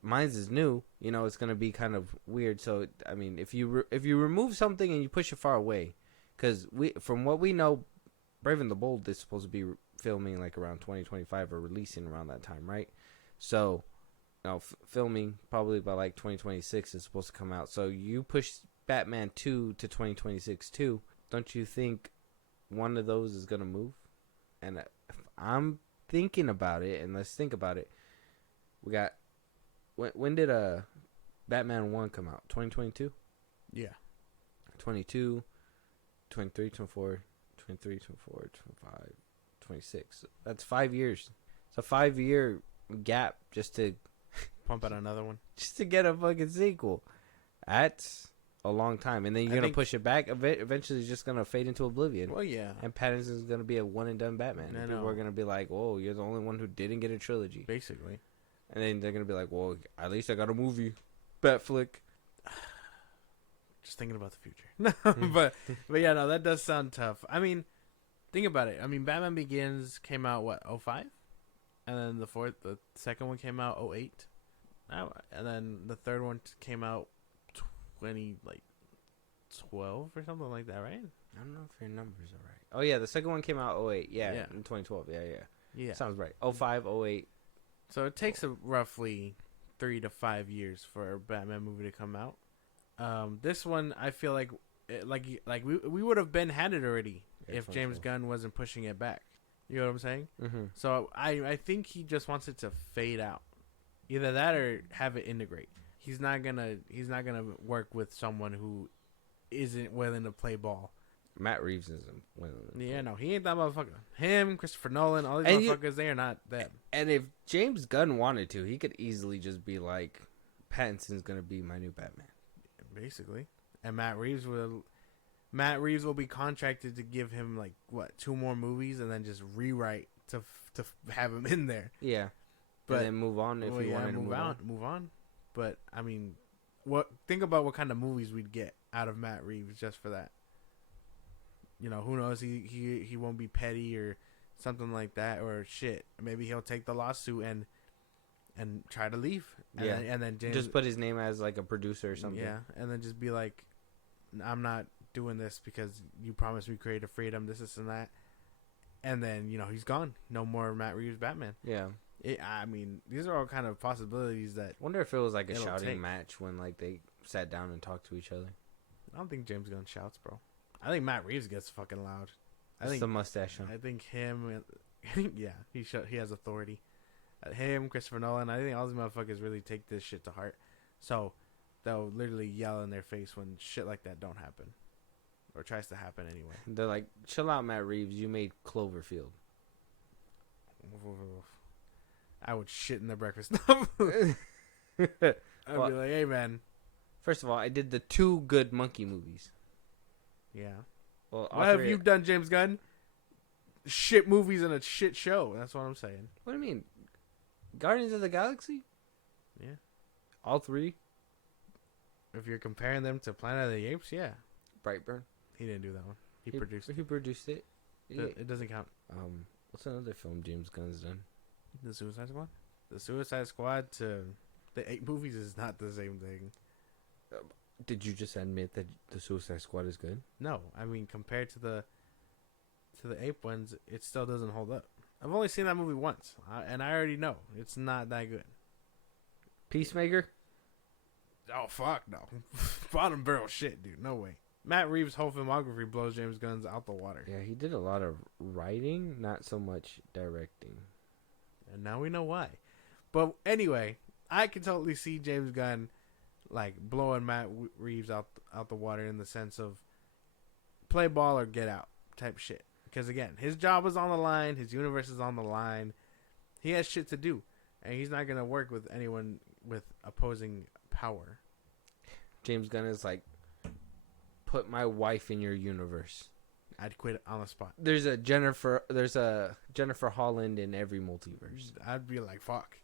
Mine's is new. You know, it's gonna be kind of weird. So I mean, if you remove something and you push it far away, because from what we know, Brave and the Bold is supposed to be filming like around 2025 or releasing around that time, right? So, you know, filming probably by like 2026 is supposed to come out. So you push Batman 2 to 2026 too. Don't you think one of those is gonna move? And if I'm thinking about it, and let's think about it. We got when did Batman 1 come out? 2022? Yeah. 22, 23, 24, 23, 24, 25, 26. That's 5 years. It's a 5-year gap just to pump out another one. Just to get a fucking sequel. That's a long time. And then you're going to push it back. Eventually it's just going to fade into oblivion. Well, yeah. And Pattinson's going to be a one and done Batman. And people are going to be like, whoa, you're the only one who didn't get a trilogy. Basically. And then they're going to be like, well, at least I got a movie. Batflick. Just thinking about the future. but yeah, no, that does sound tough. I mean, think about it. I mean, Batman Begins came out, what, 05? And then the second one came out 08. And then the third one came out 12 or something like that, right? I don't know if your numbers are right. Oh, yeah, the second one came out 08. Yeah, in 2012. Yeah. Sounds right. 05, 08. So it takes roughly 3 to 5 years for a Batman movie to come out. This one, I feel like we would have had it already if James Gunn wasn't pushing it back. You know what I'm saying? Mm-hmm. So I think he just wants it to fade out. Either that or have it integrate. He's not gonna work with someone who isn't willing to play ball. Matt Reeves isn't willing to play. Yeah, no, he ain't that motherfucker. Him, Christopher Nolan, all these motherfuckers, they are not them. And if James Gunn wanted to, he could easily just be like, Pattinson's gonna be my new Batman. Basically. And Matt Reeves will be contracted to give him 2 more movies and then just rewrite to have him in there. Yeah. But and then move on if you wanted to move on. But I mean, think about what kind of movies we'd get out of Matt Reeves just for that. You know, who knows? He won't be petty or something like that, or shit. Maybe he'll take the lawsuit and try to leave. And then James, just put his name as like a producer or something. Yeah, and then just be like, I'm not doing this because you promised me creative freedom, this and that. And then, you know, he's gone. No more Matt Reeves Batman. Yeah. I mean, these are all kind of possibilities that. Wonder if it was like a shouting match when they sat down and talked to each other. I don't think James Gunn shouts, bro. I think Matt Reeves gets fucking loud. I think the mustache. I think him. Yeah, he has authority. Him, Christopher Nolan. I think all these motherfuckers really take this shit to heart. So they'll literally yell in their face when shit like that don't happen. or tries to happen anyway. They're like, chill out, Matt Reeves. You made Cloverfield. I would shit in the breakfast. I'd be like, hey, man. First of all, I did the 2 good monkey movies. Yeah. Well, what have you done, James Gunn? Shit movies and a shit show. That's what I'm saying. What do you mean? Guardians of the Galaxy? Yeah. All 3? If you're comparing them to Planet of the Apes, yeah. Brightburn. He didn't do that one. He produced it. He produced it. It doesn't count. What's another film James Gunn's done? The Suicide Squad? The Suicide Squad to the 8 movies is not the same thing. Did you just admit that the Suicide Squad is good? No. I mean, compared to the ape ones, it still doesn't hold up. I've only seen that movie once, and I already know it's not that good. Peacemaker? Oh, fuck no. Bottom barrel shit, dude. No way. Matt Reeves' whole filmography blows James Gunn's out the water. Yeah, he did a lot of writing, not so much directing. And now we know why. But anyway, I can totally see James Gunn like blowing Matt Reeves out the water in the sense of play ball or get out type shit. Because again, his job is on the line, his universe is on the line. He has shit to do, and he's not gonna work with anyone with opposing power. James Gunn is like, put my wife in your universe. I'd quit on the spot. There's a Jennifer Holland in every multiverse. I'd be like, fuck.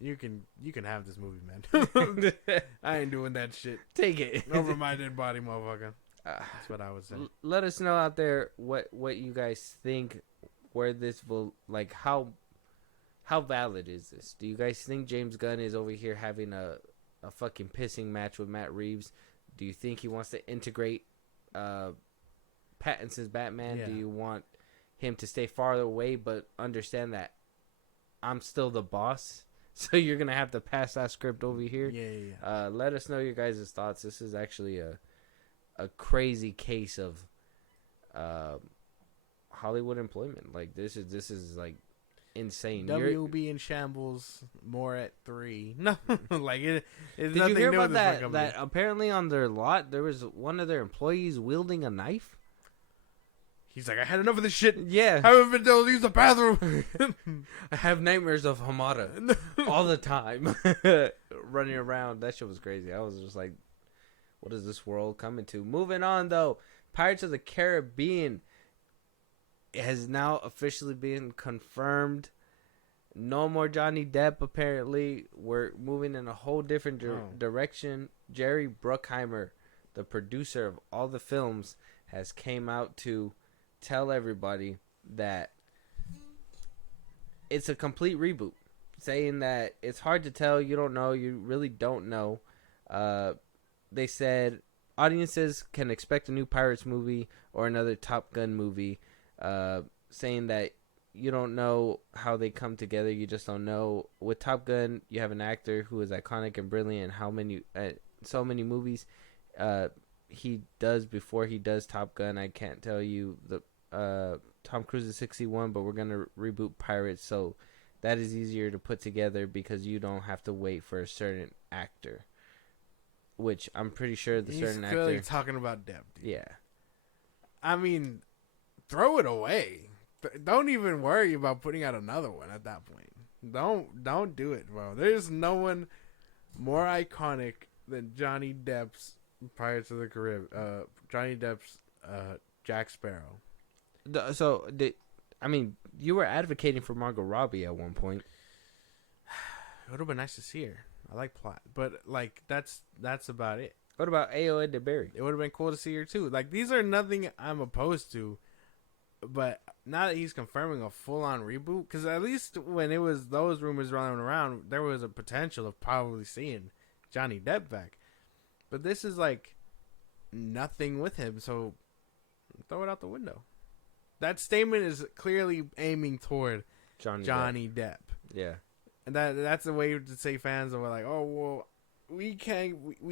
You can have this movie, man. I ain't doing that shit. Take it. Over my dead body, motherfucker. That's what I would say. Let us know out there what you guys think, where this will, like, how valid is this? Do you guys think James Gunn is over here having a fucking pissing match with Matt Reeves? Do you think he wants to integrate Pattinson's Batman? Yeah. Do you want him to stay farther away but understand that I'm still the boss? So you're going to have to pass that script over here? Yeah. Let us know your guys' thoughts. This is actually a crazy case of Hollywood employment. Like, this is like insane. WB in shambles, more at 3. No, like it's Did you hear about that apparently on their lot there was one of their employees wielding a knife? He's like, I had enough of this shit. Yeah. I haven't been able to use the bathroom. I have nightmares of Hamada all the time. Running around. That shit was crazy. I was just like, what is this world coming to? Moving on, though. Pirates of the Caribbean has now officially been confirmed. No more Johnny Depp, apparently. We're moving in a whole different direction. Jerry Bruckheimer, the producer of all the films, has came out to tell everybody that it's a complete reboot, saying that it's hard to tell, you don't know, you really don't know. They said audiences can expect a new Pirates movie or another Top Gun movie, saying that you don't know how they come together, you just don't know. With Top Gun, you have an actor who is iconic and brilliant in so many movies he does before he does Top Gun. I can't tell you the Tom Cruise is 61, but we're gonna reboot Pirates, so that is easier to put together because you don't have to wait for a certain actor, which I'm pretty sure the certain actor. He's clearly talking about Depp, dude. Yeah, I mean, throw it away. Don't even worry about putting out another one at that point. Don't do it, bro. There's no one more iconic than Johnny Depp's Pirates of the Caribbean. Johnny Depp's Jack Sparrow. So, you were advocating for Margot Robbie at one point. It would have been nice to see her. I like Plot, but like that's about it. What about Ayo Edebiri? It would have been cool to see her too. Like, these are nothing I'm opposed to, but now that he's confirming a full-on reboot, because at least when it was those rumors running around, there was a potential of probably seeing Johnny Depp back. But this is like nothing with him, so throw it out the window. That statement is clearly aiming toward Johnny Depp. Yeah. And that's the way to say fans are like, oh, well, we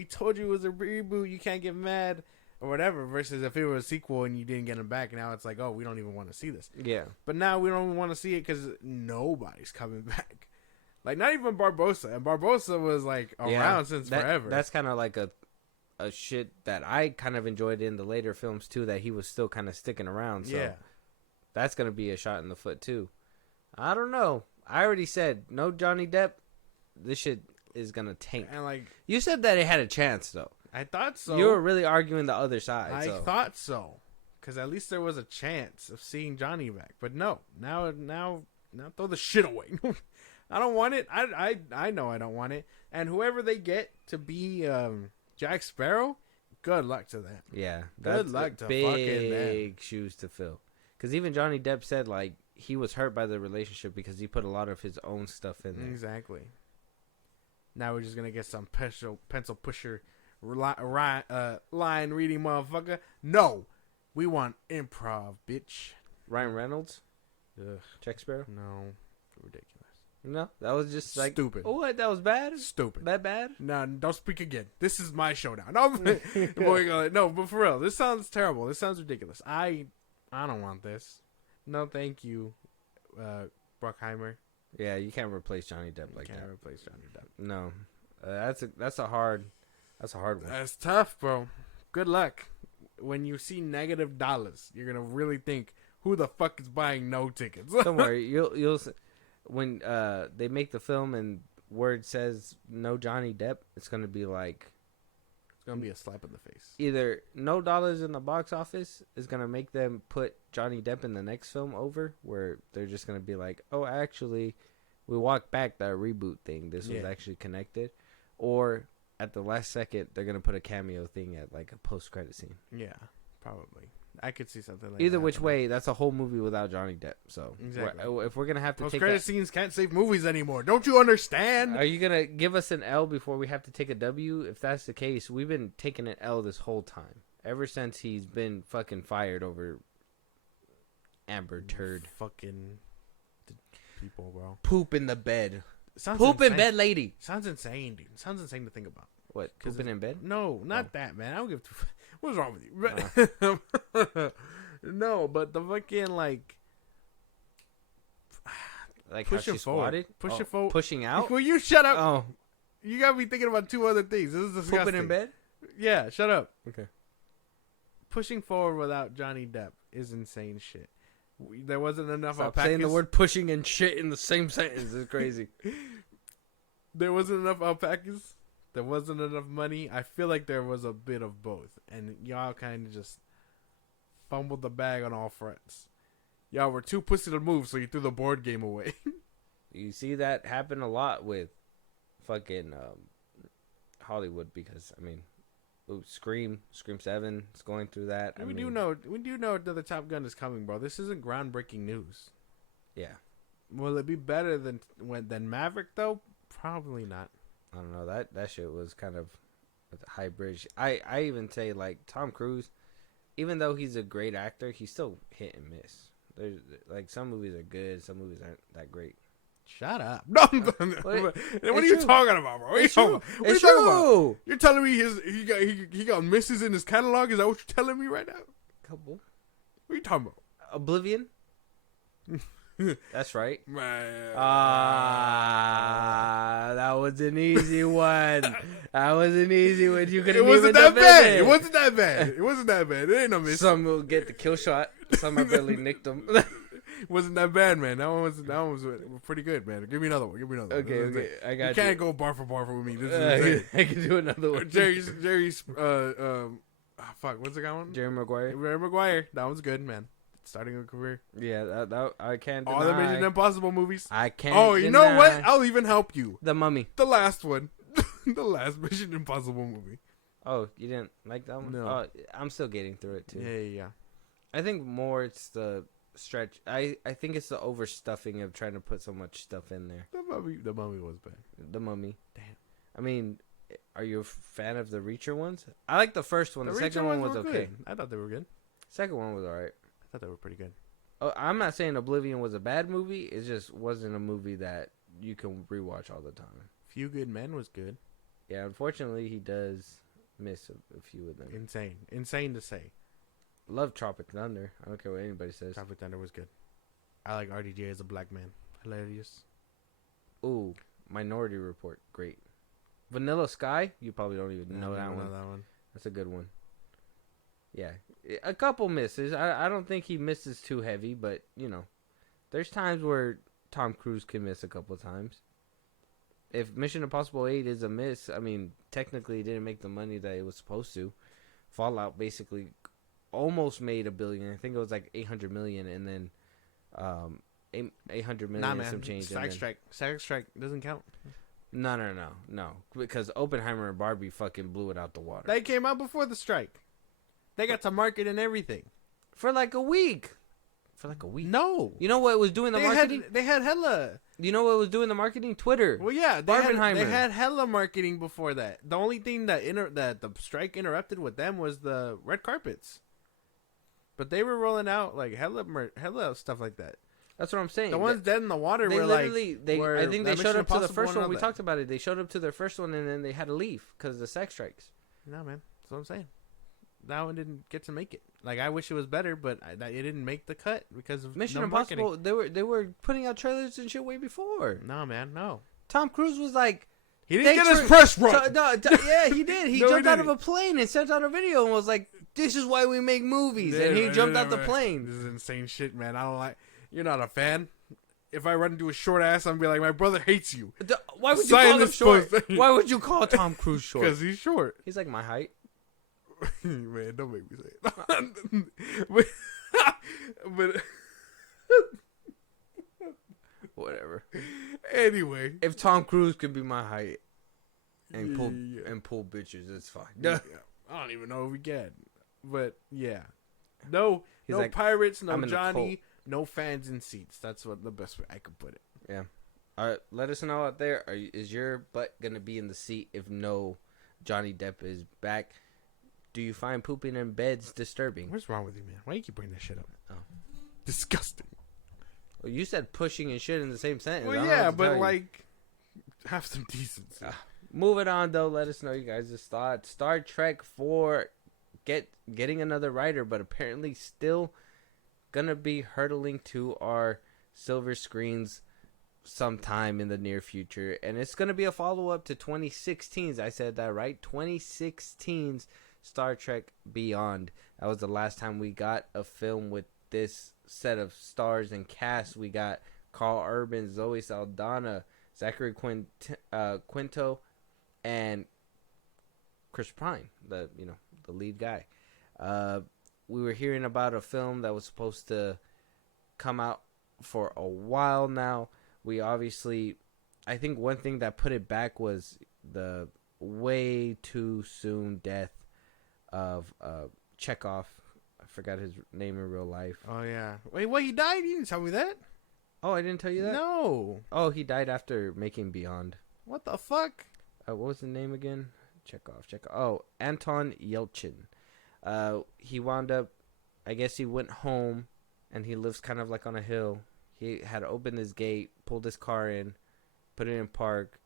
told you it was a reboot, you can't get mad, or whatever, versus if it was a sequel and you didn't get him back, and now it's like, oh, we don't even want to see this. Yeah. But now we don't even want to see it because nobody's coming back. Like, not even Barbosa. And Barbosa was, like, around since forever. That's kind of like a shit that I kind of enjoyed in the later films too, that he was still kind of sticking around. So Yeah. that's gonna be a shot in the foot too. I don't know. I already said no Johnny Depp. This shit is gonna tank. And like You said that it had a chance though. I thought so. You were really arguing the other side. I so. thought so, because at least there was a chance of seeing Johnny back. But no, now throw the shit away. I don't want it. I know I don't want it. And whoever they get to be Jack Sparrow, good luck to them. Yeah, Good luck to fucking them. big shoes to fill. Because even Johnny Depp said like he was hurt by the relationship because he put a lot of his own stuff in there. Exactly. Now we're just gonna get some pencil pusher line reading motherfucker. No, we want improv, bitch. Ryan Reynolds, Ugh, Jack Sparrow. no, ridiculous. No, that was just like Stupid. Oh, what? That was bad. Stupid. That bad? No, don't speak again. This is my show now. No, but for real, this sounds terrible. This sounds ridiculous. I don't want this. No, thank you, Bruckheimer. Yeah, you can't replace Johnny Depp like Can't that. replace Johnny Depp. No, that's a hard one. That's tough, bro. Good luck. When you see negative dollars, you're gonna really think, who the fuck is buying no tickets? Don't worry, you'll when they make the film and word says no Johnny Depp, it's gonna be like It's gonna be a slap in the face. either no dollars in the box office is gonna make them put Johnny Depp in the next film over, where they're just gonna be like, oh, actually, we walked back that reboot thing. This was actually connected, or at the last second they're gonna put a cameo thing at like a post credit scene. Yeah, probably. I could see something like Either that which happening. way, that's a whole movie without Johnny Depp. So Exactly. if we're gonna have to take Post-credit scenes can't save movies anymore. Don't you understand? are you gonna give us an L before we have to take a W? If that's the case, we've been taking an L this whole time, ever since he's been fucking fired over Amber Turd. Fucking people, bro. Poop in the bed. Sounds Poop in insane. bed, lady. Sounds insane, dude. Sounds insane to think about. What? 'Cause Pooping in bed? No, not Oh. that, man. I don't give. What's wrong with you? No, but the fucking like Like push how it she forward. squatted? Push Oh, it forward. Pushing out? Will you shut up? Oh, You got me thinking about two other things. This is disgusting. pooping in bed? Yeah, shut up. Okay. Pushing forward without Johnny Depp is insane shit. There wasn't enough Stop alpacas. saying the word pushing and shit in the same sentence. It's crazy. There wasn't enough alpacas. There wasn't enough money. I feel like there was a bit of both, and y'all kind of just fumbled the bag on all fronts. Y'all were too pussy to move, so you threw the board game away. You see that happen a lot with fucking Hollywood because, I mean, Scream 7 is going through that. We do know that the Top Gun is coming, bro. This isn't groundbreaking news. Yeah. Will it be better than Maverick though? Probably not. I don't know. That shit was kind of a high bridge. I even say, like, Tom Cruise, even though he's a great actor, he's still hit and miss. There's, like, some movies are good, some movies aren't that great. Shut up. No, what are you true. talking about, bro? What are you It's talking true. about? What are you It's talking about? true. You're telling me he got misses in his catalog? Is that what you're telling me right now? Couple. What are you talking about? Oblivion? That's right. Man. That was an easy one. That was an easy one. You could It have wasn't even that bad. defended It wasn't that bad. It wasn't that bad. It ain't no miss. Some will get the kill shot. Some I barely nicked them. It wasn't that bad, man. That one was pretty good, man. Give me another one. Okay, I got You you. can't go bar for bar with me. This is insane. I can do another one. Jerry's fuck, what's the guy one? Jerry Maguire. Jerry Maguire. That was good, man. Starting a career. Yeah, that I can't deny. All the Mission Impossible movies. I can't. Oh, you know what? deny I'll even help you. The Mummy. The last one. The last Mission Impossible movie. Oh, you didn't like that one? No. Oh, I'm still getting through it too. Yeah. I think more it's the stretch. I think it's the overstuffing of trying to put so much stuff in there. The mummy was bad. The Mummy. Damn. I mean, are you a fan of the Reacher ones? I like the first one. The second Reacher one ones was were okay. good. I thought they were good. Second one was alright. I thought they were pretty good. Oh, I'm not saying Oblivion was a bad movie. It just wasn't a movie that you can rewatch all the time. Few Good Men was good. Yeah, unfortunately, he does miss a few of them. Insane to say. Love Tropic Thunder. I don't care what anybody says. Tropic Thunder was good. I like RDJ as a black man. Hilarious. Ooh, Minority Report. Great. Vanilla Sky. You probably don't even know that one. That one. That's a good one. Yeah, a couple misses. I don't think he misses too heavy, but you know, there's times where Tom Cruise can miss a couple times. If Mission Impossible 8 is a miss, I mean, technically it didn't make the money that it was supposed to. Fallout basically almost made $1 billion. I think it was like 800 million, and then 800 million and some change. SAG strike doesn't count. No, because Oppenheimer and Barbie fucking blew it out the water. They came out before the strike. They got to market and everything for like a week. No, you know what was doing the marketing? They had hella. You know what was doing the marketing? Twitter. Well, yeah, they had hella marketing before that. The only thing that the strike interrupted with them was the red carpets. But they were rolling out like hella stuff like that. That's what I'm saying. The ones dead in the water were like. I think they showed up to the first one. We talked about it. They showed up to their first one and then they had to leave because of the SAG strikes. No, man. That's what I'm saying. That one didn't get to make it. Like, I wish it was better, but it didn't make the cut because of Mission Impossible. Marketing. They were putting out trailers and shit way before. No, man, no. Tom Cruise was like, he didn't get his press run. Yeah, he did. He jumped out of a plane and sent out a video and was like, "This is why we make movies." And he jumped out the plane. This is insane shit, man. I don't like. You're not a fan. If I run into a short ass, I'm gonna be like, my brother hates you. Why would you call him short? Why would you call Tom Cruise short? Because he's short. He's like my height. Man, don't make me say it. but whatever. Anyway, if Tom Cruise could be my height and pull bitches, it's fine. Yeah. I don't even know if we can. But yeah, no like, pirates, no Johnny, no fans in seats. That's what the best way I could put it. Yeah. All right, let us know out there. Is your butt gonna be in the seat if no Johnny Depp is back? Do you find pooping in beds disturbing? What's wrong with you, man? Why do you keep bringing that shit up? Oh, disgusting. Well, you said pushing and shit in the same sentence. Well, yeah, but like, have some decency. Moving on, though. Let us know you guys' thoughts. Star Trek 4 getting another writer, but apparently still gonna be hurtling to our silver screens sometime in the near future, and it's gonna be a follow-up to 2016's. I said that right, 2016's Star Trek Beyond. That was the last time we got a film with this set of stars and cast. We got Carl Urban, Zoe Saldana, Zachary Quinto, and Chris Pine, the lead guy. We were hearing about a film that was supposed to come out for a while now. We obviously, I think one thing that put it back was the way too soon death of Chekhov. I forgot his name in real life. Oh, yeah. Wait, what? He died? You didn't tell me that? Oh, I didn't tell you that? No. Oh, he died after making Beyond. What the fuck? What was the name again? Chekhov. Oh, Anton Yelchin. He wound up, I guess he went home, and he lives kind of like on a hill. He had opened his gate, pulled his car in, put it in park,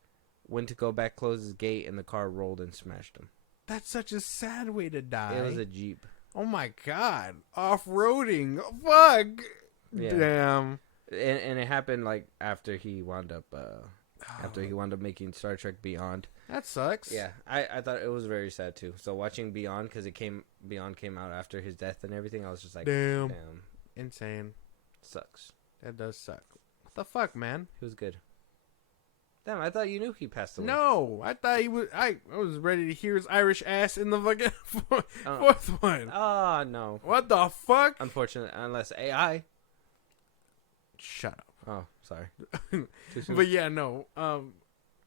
went to go back, close his gate, and the car rolled and smashed him. That's such a sad way to die. It was a Jeep. Oh my god. Off-roading. Fuck. Yeah. Damn. And it happened like after he wound up making Star Trek Beyond. That sucks. Yeah. I thought it was very sad too. So watching Beyond, because Beyond came out after his death and everything, I was just like, damn. Insane. Sucks. That does suck. What the fuck, man? He was good. Damn, I thought you knew he passed away. No, I thought he was. I was ready to hear his Irish ass in the fucking fourth one. Oh, no. What the fuck? Unfortunately, unless AI. Shut up. Oh, sorry. But yeah, no.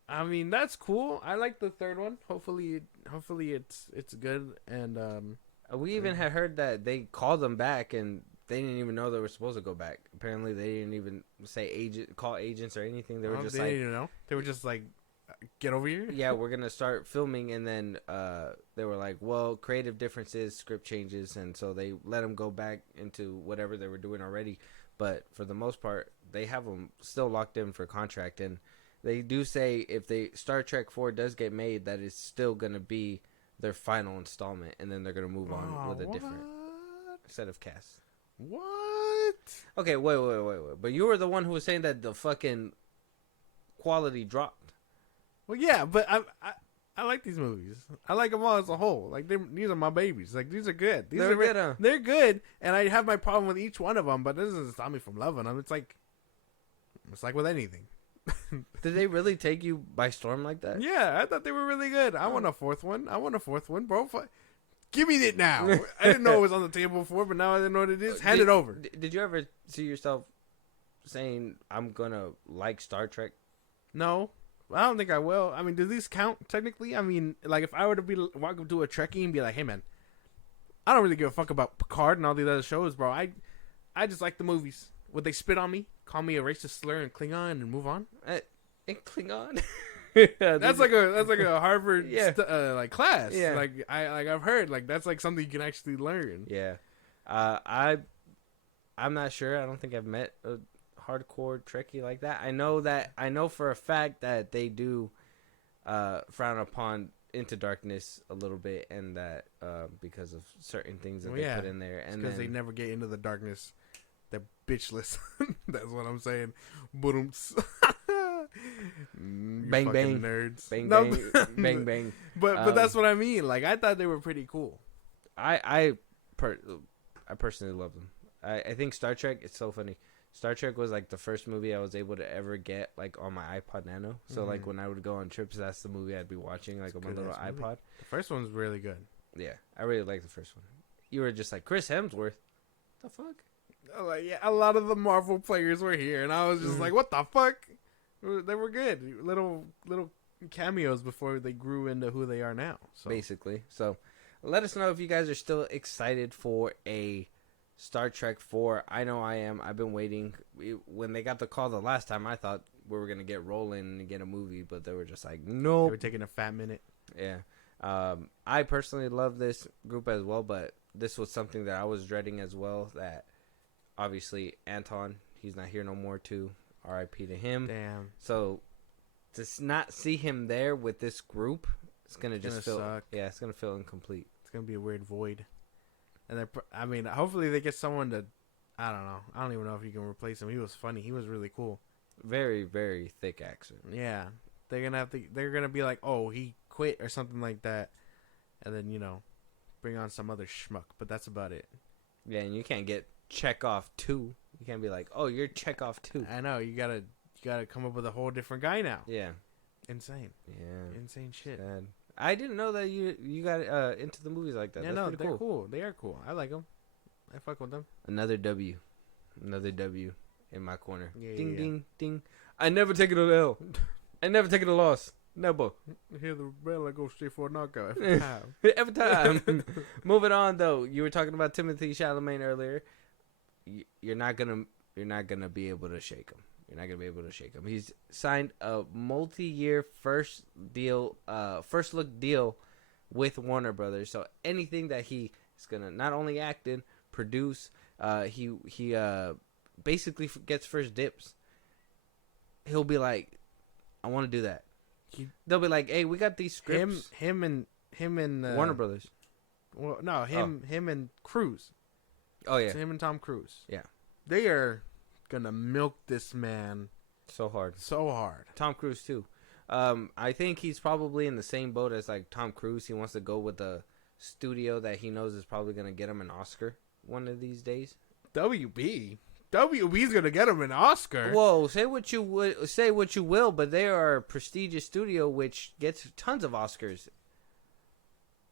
I mean, that's cool. I like the third one. Hopefully it's good. And we even had heard that they called them back and they didn't even know they were supposed to go back. Apparently, they didn't even call agents or anything. They were just they didn't know. They were just like, get over here. Yeah, we're gonna start filming, and then they were like, well, creative differences, script changes, and so they let them go back into whatever they were doing already. But for the most part, they have them still locked in for contract, and they do say if Star Trek 4 does get made, that it's still gonna be their final installment, and then they're gonna move on with a different set of casts. What? Okay, wait. But you were the one who was saying that the fucking quality dropped. Well, yeah, but I like these movies. I like them all as a whole. Like these are my babies. Like these are good. They're good. Huh? They're good, and I have my problem with each one of them. But this doesn't stop me from loving them. It's like with anything. Did they really take you by storm like that? Yeah, I thought they were really good. I want a fourth one. Bro. Give me it now. I didn't know it was on the table before, but now I didn't know what it is. Hand it over. Did you ever see yourself saying, I'm going to like Star Trek? No. I don't think I will. I mean, do these count technically? I mean, like if I were to walk up to a Trekkie and be like, hey, man, I don't really give a fuck about Picard and all these other shows, bro. I just like the movies. Would they spit on me, call me a racist slur and Klingon and move on? And Klingon? that's like a Harvard like class. Yeah. Like I've heard like that's like something you can actually learn. Yeah. I'm not sure. I don't think I've met a hardcore Trekkie like that. I know for a fact that they do frown upon Into Darkness a little bit, and that because of certain things that they put in there, and because they never get into the darkness. They're bitchless. That's what I'm saying. Boom. Bang bang nerds. Bang bang bang. But that's what I mean. Like I thought they were pretty cool. I personally love them. I think Star Trek. It's so funny. Star Trek was like the first movie I was able to ever get like on my iPod Nano. So like when I would go on trips, that's the movie I'd be watching like on my little iPod. Movie. The first one's really good. Yeah, I really like the first one. You were just like Chris Hemsworth. The fuck? Like yeah, a lot of the Marvel players were here, and I was just like, what the fuck? They were good. Little cameos before they grew into who they are now. So. Basically. So let us know if you guys are still excited for a Star Trek 4. I know I am. I've been waiting. When they got the call the last time, I thought we were going to get rolling and get a movie, but they were just like, nope. They were taking a fat minute. Yeah. I personally love this group as well, but this was something that I was dreading as well, that obviously Anton, he's not here no more too. R.I.P. to him. Damn. So to not see him there with this group, it's gonna feel suck. Yeah, it's gonna feel incomplete. It's gonna be a weird void. And I mean, hopefully they get someone to. I don't know. I don't even know if you can replace him. He was funny. He was really cool. Very, very thick accent. Yeah, they're gonna have to. They're gonna be like, oh, he quit or something like that, and then bring on some other schmuck. But that's about it. Yeah, and you can't get Chekhov 2. You can't be like, oh, you're Chekhov 2. I know. You gotta come up with a whole different guy now. Yeah. Insane. Yeah. Insane shit. Sad. I didn't know that you got into the movies like that. Yeah, That's they're cool. cool. They are cool. I like them. I fuck with them. Another W in my corner. Yeah, ding, yeah. ding, ding. I never take it an L. I never take it a loss. Never. Hear the bell, I go straight for a knockout every time. Every time. Moving on though, you were talking about Timothée Chalamet earlier. You're not gonna be able to shake him. You're not gonna be able to shake him. He's signed a multi-year first look deal with Warner Brothers. So anything that he is gonna not only act in, produce, he basically gets first dibs. He'll be like, I want to do that. They'll be like, hey, we got these scripts. Him and Warner Brothers. Well, no, him and Cruise. Oh yeah, it's him and Tom Cruise. Yeah, they are gonna milk this man so hard. Tom Cruise too. I think he's probably in the same boat as like Tom Cruise. He wants to go with the studio that he knows is probably gonna get him an Oscar one of these days. WB's gonna get him an Oscar. Whoa, say what you will, but they are a prestigious studio which gets tons of Oscars.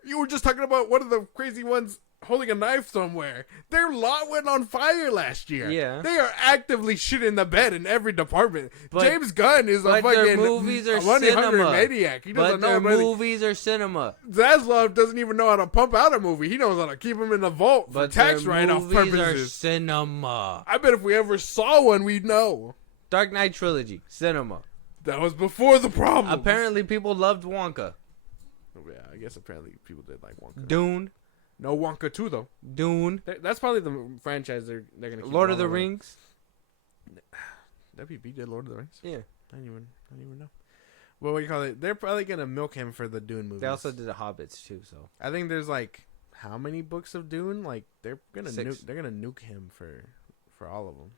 You were just talking about one of the crazy ones holding a knife somewhere. Their lot went on fire last year. Yeah. They are actively shitting the bed in every department. But, James Gunn is a fucking movies are money hungry cinema. maniac. He doesn't know movies are cinema. Zaslav doesn't even know how to pump out a movie. He knows how to keep them in the vault for tax write-off purposes. Movies are cinema. I bet if we ever saw one, we'd know. Dark Knight trilogy, cinema. That was before the problem. Apparently, people loved Wonka. Yeah, I guess apparently people did like Wonka. Dune. No Wonka 2 though. Dune. That's probably the franchise they're gonna keep. Lord of the Rings. WB did Lord of the Rings. Yeah. I didn't even know. Well, what do you call it? They're probably gonna milk him for the Dune movies. They also did the Hobbits too. So I think there's like how many books of Dune? Like they're gonna 6. They're gonna nuke him for all of them.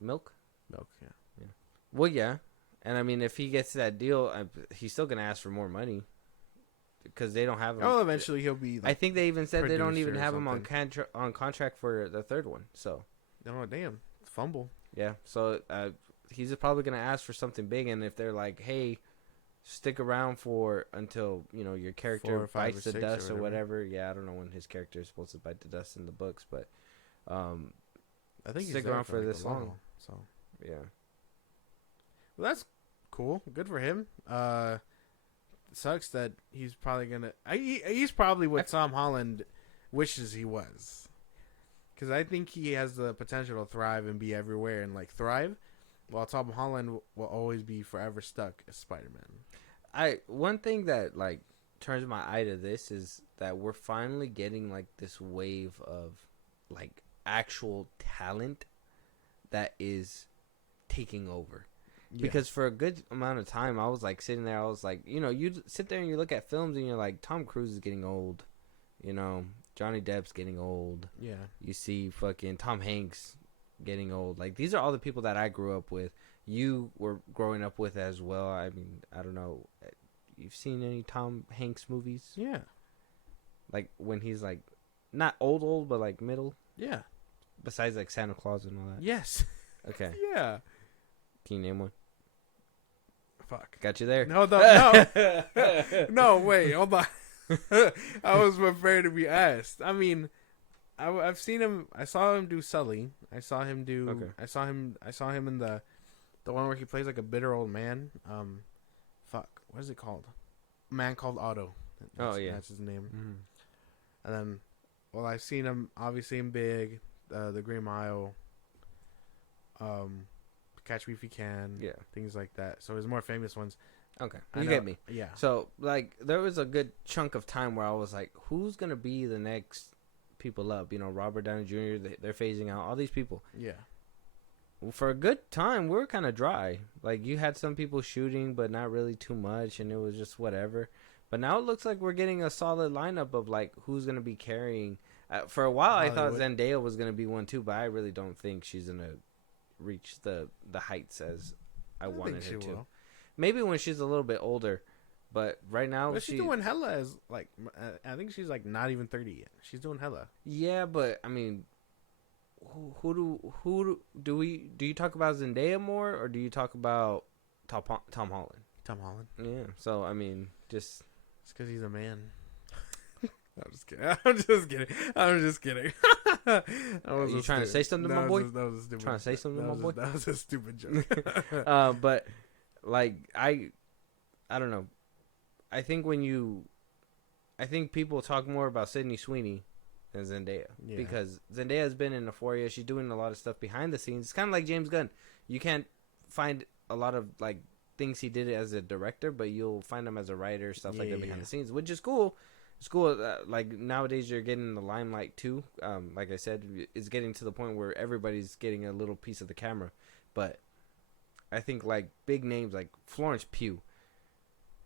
Milk. Yeah. Well, yeah, and I mean, if he gets that deal, he's still gonna ask for more money. because they don't have him. Oh, eventually he'll be. I think they even said they don't even have him on something. on contract for the third one. So, Oh damn, fumble. yeah. So he's probably gonna ask for something big, and if they're like, "Hey, stick around for until your character bites the dust or whatever," yeah, I don't know when his character is supposed to bite the dust in the books, but I think stick around for this long. So yeah. Well, that's cool. Good for him. Sucks that he's probably gonna. He's probably what Tom Holland wishes he was, because I think he has the potential to thrive and be everywhere and like thrive, while Tom Holland will always be forever stuck as Spider-Man. One thing that like turns my eye to this is that we're finally getting like this wave of like actual talent that is taking over. Yeah. Because for a good amount of time, I was like sitting there. I was like, you sit there and you look at films and you're like, Tom Cruise is getting old, Johnny Depp's getting old. Yeah. You see fucking Tom Hanks getting old. Like these are all the people that I grew up with. You were growing up with as well. I mean, I don't know. You've seen any Tom Hanks movies? Yeah. Like when he's like not old, but like middle. Yeah. Besides like Santa Claus and all that. Yes. Okay. Yeah. Can you name one? Fuck. Got you there. No. No, wait. Hold on. I was prepared to be asked. I mean, I've seen him. I saw him do Sully. I saw him do. Okay. I saw him in the one where he plays like a bitter old man. Fuck. What is it called? Man Called Otto. That's his name. Mm-hmm. And then, well, I've seen him obviously in Big, The Green Mile. Catch Me If You Can, things like that. So his more famous ones. Okay, you get me. Yeah. So like, there was a good chunk of time where I was like, who's gonna be the next people up? Robert Downey Jr. They're phasing out all these people. Yeah. Well, for a good time, we were kind of dry. Like you had some people shooting, but not really too much, and it was just whatever. But now it looks like we're getting a solid lineup of like who's gonna be carrying. For a while, Hollywood. I thought Zendaya was gonna be one too, but I really don't think she's gonna reach the heights as I wanted her to. Will. Maybe when she's a little bit older, but right now she's doing hella as like I think she's like not even 30 yet. She's doing hella. Yeah, but I mean, who do you talk about Zendaya more, or do you talk about Tom Holland? Tom Holland. Yeah. So I mean, just it's because he's a man. I'm just kidding. I'm just kidding. Are you trying to say something to my boy? That was a stupid. Trying to say something to my boy? That was a stupid joke. But like I don't know. I think people talk more about Sydney Sweeney than Zendaya, because Zendaya has been in Euphoria. She's doing a lot of stuff behind the scenes. It's kind of like James Gunn. You can't find a lot of like things he did as a director, but you'll find him as a writer, stuff like that behind the scenes, which is cool. It's cool. Like nowadays, you're getting the limelight too. Like I said, it's getting to the point where everybody's getting a little piece of the camera. But I think like big names like Florence Pugh.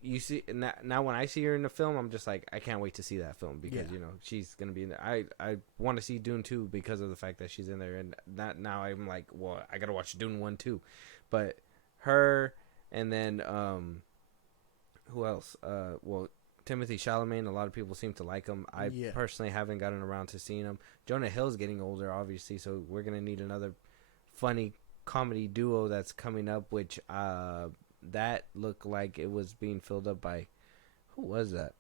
You see now when I see her in the film, I'm just like, I can't wait to see that film, because she's gonna be in there. I want to see Dune 2 because of the fact that she's in there, and now I'm like, well, I gotta watch Dune 1 too. But her, and then who else? Timothy Chalamet, a lot of people seem to like him. I personally haven't gotten around to seeing him. Jonah Hill's getting older, obviously, so we're going to need another funny comedy duo that's coming up, which that looked like it was being filled up by... Who was that?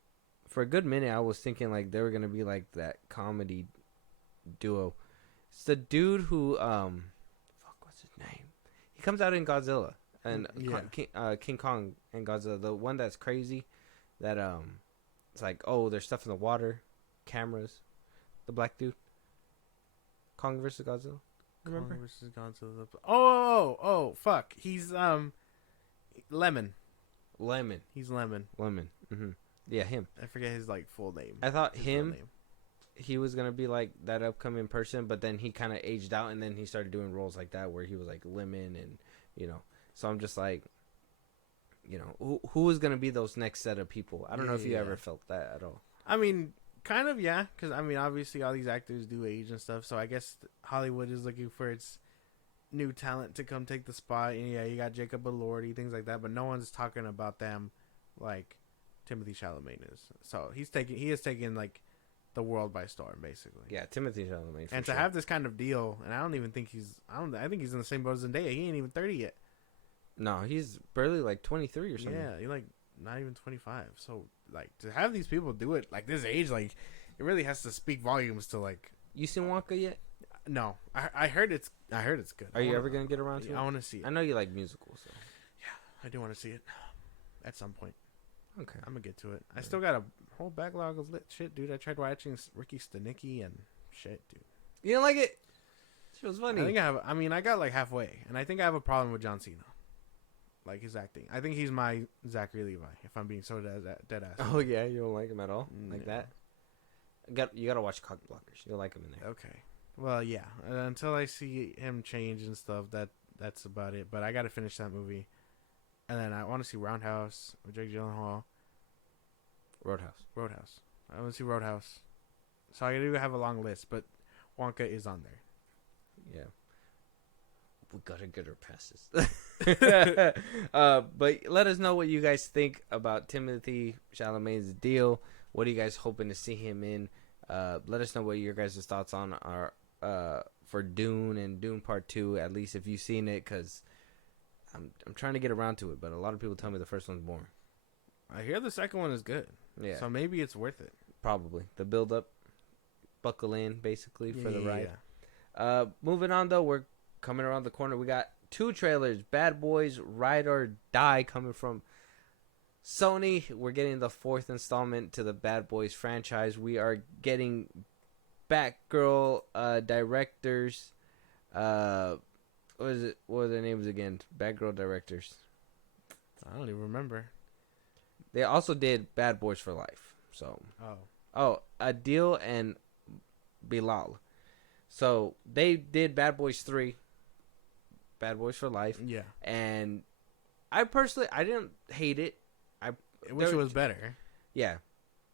For a good minute, I was thinking like they were going to be like that comedy duo. It's the dude who... what's his name? He comes out in Godzilla. And King Kong and Godzilla. The one that's crazy... That it's like, oh, there's stuff in the water, cameras, the black dude, Kong versus Godzilla. Remember? Kong versus Godzilla. Oh, fuck. He's Lemon. He's Lemon. Mm-hmm. Yeah, him. I forget his like full name. I thought he was gonna be like that upcoming person, but then he kind of aged out, and then he started doing roles like that where he was like Lemon, and So I'm just like. Who is going to be those next set of people? I don't know if you ever felt that at all. I mean, kind of, yeah. Because, I mean, obviously all these actors do age and stuff. So I guess Hollywood is looking for its new talent to come take the spot. And, yeah, you got Jacob Elordi, things like that. But no one's talking about them, like, Timothy Chalamet is. So he is taking like the world by storm, basically. Yeah, Timothy Chalamet. And to have this kind of deal, and I don't even think I think he's in the same boat as Zendaya. He ain't even 30 yet. No, he's barely like 23 or something. Yeah, he's like not even 25. So like to have these people do it like this age, like it really has to speak volumes to like. You seen Wonka yet? No, I heard it's good. Are you ever gonna get around to it? I want to see it. I know you like musicals, so yeah, I do want to see it at some point. okay. I'm gonna get to it. I still got a whole backlog of lit shit, dude. I tried watching Ricky Stenicki and shit, dude. You didn't like it? It was funny. I got like halfway, and I think I have a problem with John Cena, like his acting. I think he's my Zachary Levi. If I'm being so dead ass. Oh yeah, you don't like him at all, like that. You gotta watch Cock Blockers. You'll like him in there. Okay. Well, yeah. Until I see him change and stuff, that's about it. But I gotta finish that movie, and then I want to see Roundhouse with Jake Gyllenhaal. Roadhouse. I want to see Roadhouse. So I do have a long list, but Wonka is on there. Yeah. We gotta get her passes. But let us know what you guys think about Timothy Chalamet's deal. What are you guys hoping to see him in? Let us know what your guys' thoughts on are for Dune and Dune Part 2, at least if you've seen it, because I'm trying to get around to it, but a lot of people tell me the first one's boring. I hear the second one is good. Yeah. So maybe it's worth it. Probably. The build-up, buckle in, basically, for the ride. Yeah. Moving on, though, we're coming around the corner. We got 2 trailers, Bad Boys, Ride or Die, coming from Sony. We're getting the 4th installment to the Bad Boys franchise. We are getting Batgirl directors. What are their names again? Batgirl directors. I don't even remember. They also did Bad Boys for Life. So. Oh, Adil and Bilal. So they did Bad Boys 3. Bad Boys for Life. Yeah. And I didn't hate it. I wish it was better. Yeah.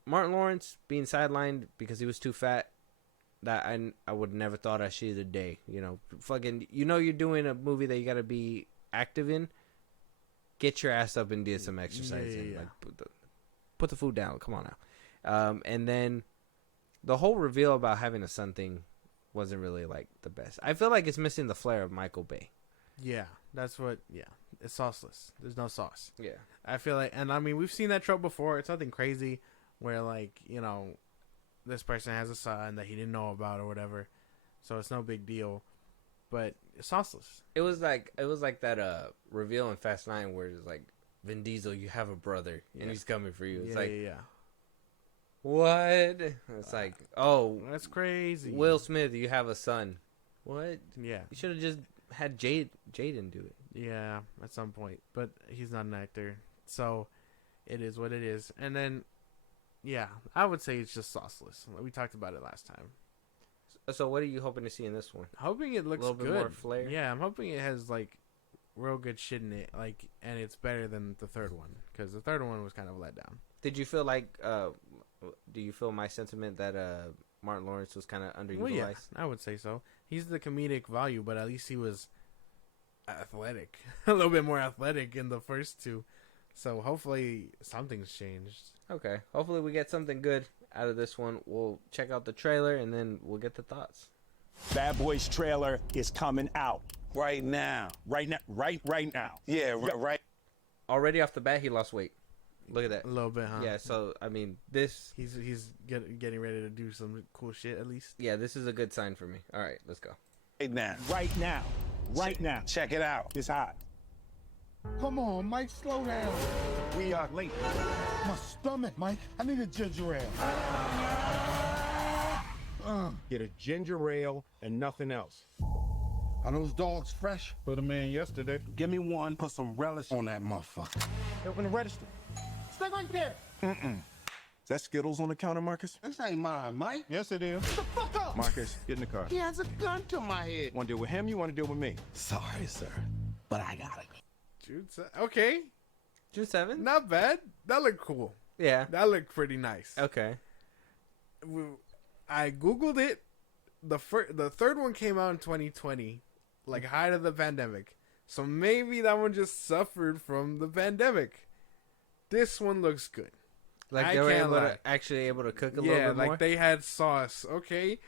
Martin Lawrence being sidelined because he was too fat. That I would never thought I'd see the day. You know, fucking, you're doing a movie that you got to be active in. Get your ass up and do some exercising. Yeah. Like, put the food down. Come on now. And then the whole reveal about having a son thing wasn't really like the best. I feel like it's missing the flair of Michael Bay. Yeah, that's what. Yeah, it's sauceless. There's no sauce. Yeah, I feel like, and I mean, we've seen that trope before. It's nothing crazy, where like this person has a son that he didn't know about or whatever, so it's no big deal. But it's sauceless. It was like that reveal in Fast 9 where it's like, Vin Diesel, you have a brother and he's coming for you. It's what? It's like, oh, that's crazy. Will Smith, you have a son. What? Yeah, you should have just had Jaden do it. Yeah, at some point, but he's not an actor, so it is what it is. And then, yeah, I would say it's just sauceless. We talked about it last time. So what are you hoping to see in this one? Hoping it looks a little good. bit more flair. Yeah, I'm hoping it has like real good shit in it, like, and it's better than the third one, because the third one was kind of a letdown. Did you feel like? Do you feel my sentiment that Martin Lawrence was kind of underutilized? Well, yeah, I would say so. He's the comedic value, but at least he was athletic, a little bit more athletic in the first two. So hopefully something's changed. Okay, hopefully we get something good out of this one. We'll check out the trailer and then we'll get the thoughts. Bad Boys trailer is coming out right now. Right now. Yeah, right. Already off the bat, he lost weight. Look at that. A little bit, huh? Yeah. So I mean, this he's getting ready to do some cool shit at least. Yeah, this is a good sign for me. All right, let's go. Right now. Check it out. It's hot. Come on, Mike, slow down. We are late. My stomach, Mike. I need a ginger ale. Get a ginger ale and nothing else. Are those dogs fresh? Put them in yesterday. Give me one. Put some relish on that motherfucker. Open the register. Stay right there. Is that Skittles on the counter, Marcus? This ain't mine, Mike. Yes, it is. Shut the fuck up. Marcus, get in the car. He has a gun to my head. Want to deal with him? You want to deal with me? Sorry, sir, but I got it. Okay. June 7th? Not bad. That looked cool. Yeah. That looked pretty nice. Okay. I Googled it. The third one came out in 2020, like height of the pandemic. So maybe that one just suffered from the pandemic. This one looks good. Like I they were can't lie. actually able to cook a little Yeah, bit like more. they had sauce. Okay,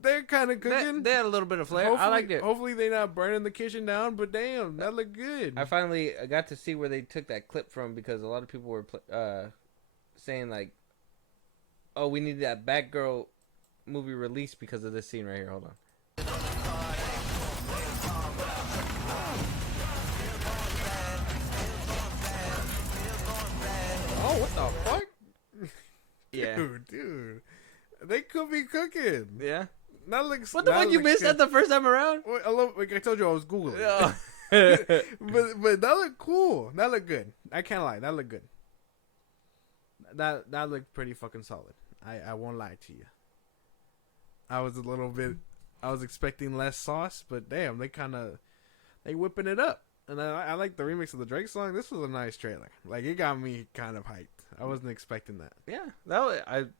they're kind of cooking. They had a little bit of flair. Hopefully, I liked it. Hopefully, they're not burning the kitchen down. But damn, that looked good. I finally got to see where they took that clip from because a lot of people were saying like, "Oh, we need that Batgirl movie released because of this scene right here." Hold on. Oh, what the fuck? Yeah. Dude, they could be cooking. Yeah. That looks. What the fuck you missed that the first time around? Like I told you, I was googling. Oh. but that looked cool. That looked good. I can't lie. That looked good. That looked pretty fucking solid. I won't lie to you. I was a little bit. I was expecting less sauce, but damn, they whipping it up. And I like the remix of the Drake song. This was a nice trailer. Like it got me kind of hyped. I wasn't expecting that.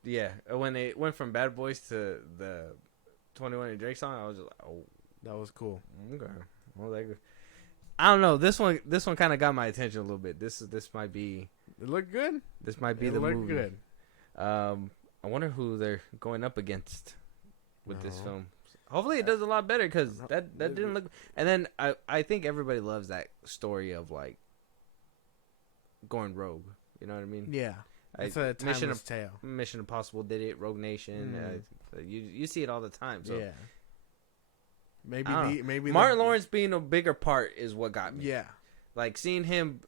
Yeah, when it went from Bad Boys to the 21 and Drake song, I was just like, oh, That was cool. okay. Well, I don't know. This one kind of got my attention a little bit. This might be. It looked good. This might be It the looked movie. good. I wonder who they're going up against with this No. film. Hopefully, it does a lot better because that didn't look. And then I think everybody loves that story of like going rogue. You know what I mean? Yeah. It's a timeless tale. Mission Impossible did it. Rogue Nation. You see it all the time. So Yeah. I don't know. Maybe Martin Lawrence being a bigger part is what got me. Yeah. Like seeing him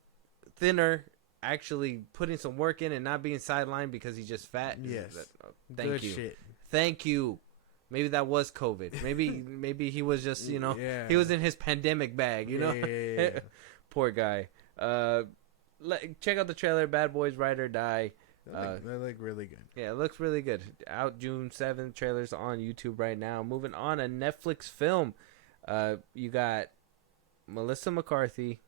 thinner, actually putting some work in and not being sidelined because he's just fat. Yes. Thank Good you. shit. Thank you. Maybe that was COVID. Maybe he was just, Yeah. he was in his pandemic bag, Yeah. Poor guy. Check out the trailer, Bad Boys Ride or Die. That look really good. Yeah, it looks really good. Out June 7th. Trailers on YouTube right now. Moving on, a Netflix film. You got Melissa McCarthy,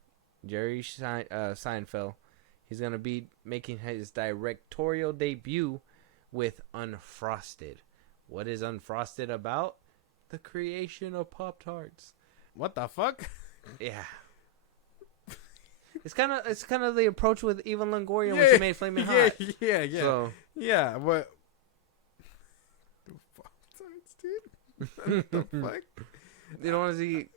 Jerry Seinfeld. He's going to be making his directorial debut with Unfrosted. What is Unfrosted about? The creation of Pop-Tarts. What the fuck? Yeah. It's kind of the approach with Eva Longoria when she made Flamin' Hot. Yeah. So, Yeah, but what the fuck? you don't want to see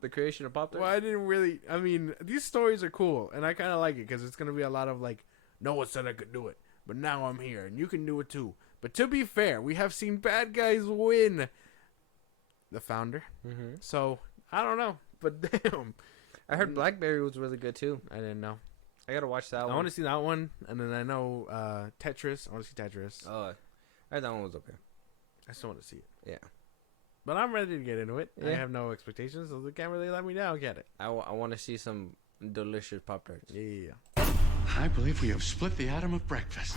the creation of Pop-Tarts? Well, I didn't really. I mean, these stories are cool, and I kind of like it because it's gonna be a lot of like, no one said I could do it, but now I'm here, and you can do it too. But to be fair, we have seen bad guys win. The founder. Mm-hmm. So I don't know, but damn, I heard Blackberry was really good too. I didn't know. I gotta watch that I one. want to see that one, and then I know Tetris. I want to see Tetris. Oh, I heard that one was okay. I still want to see it. Yeah. But I'm ready to get into it. I Yeah. have no expectations, so they can't really let me down. Get it? I want to see some delicious Pop-Tarts. Yeah. I believe we have split the atom of breakfast.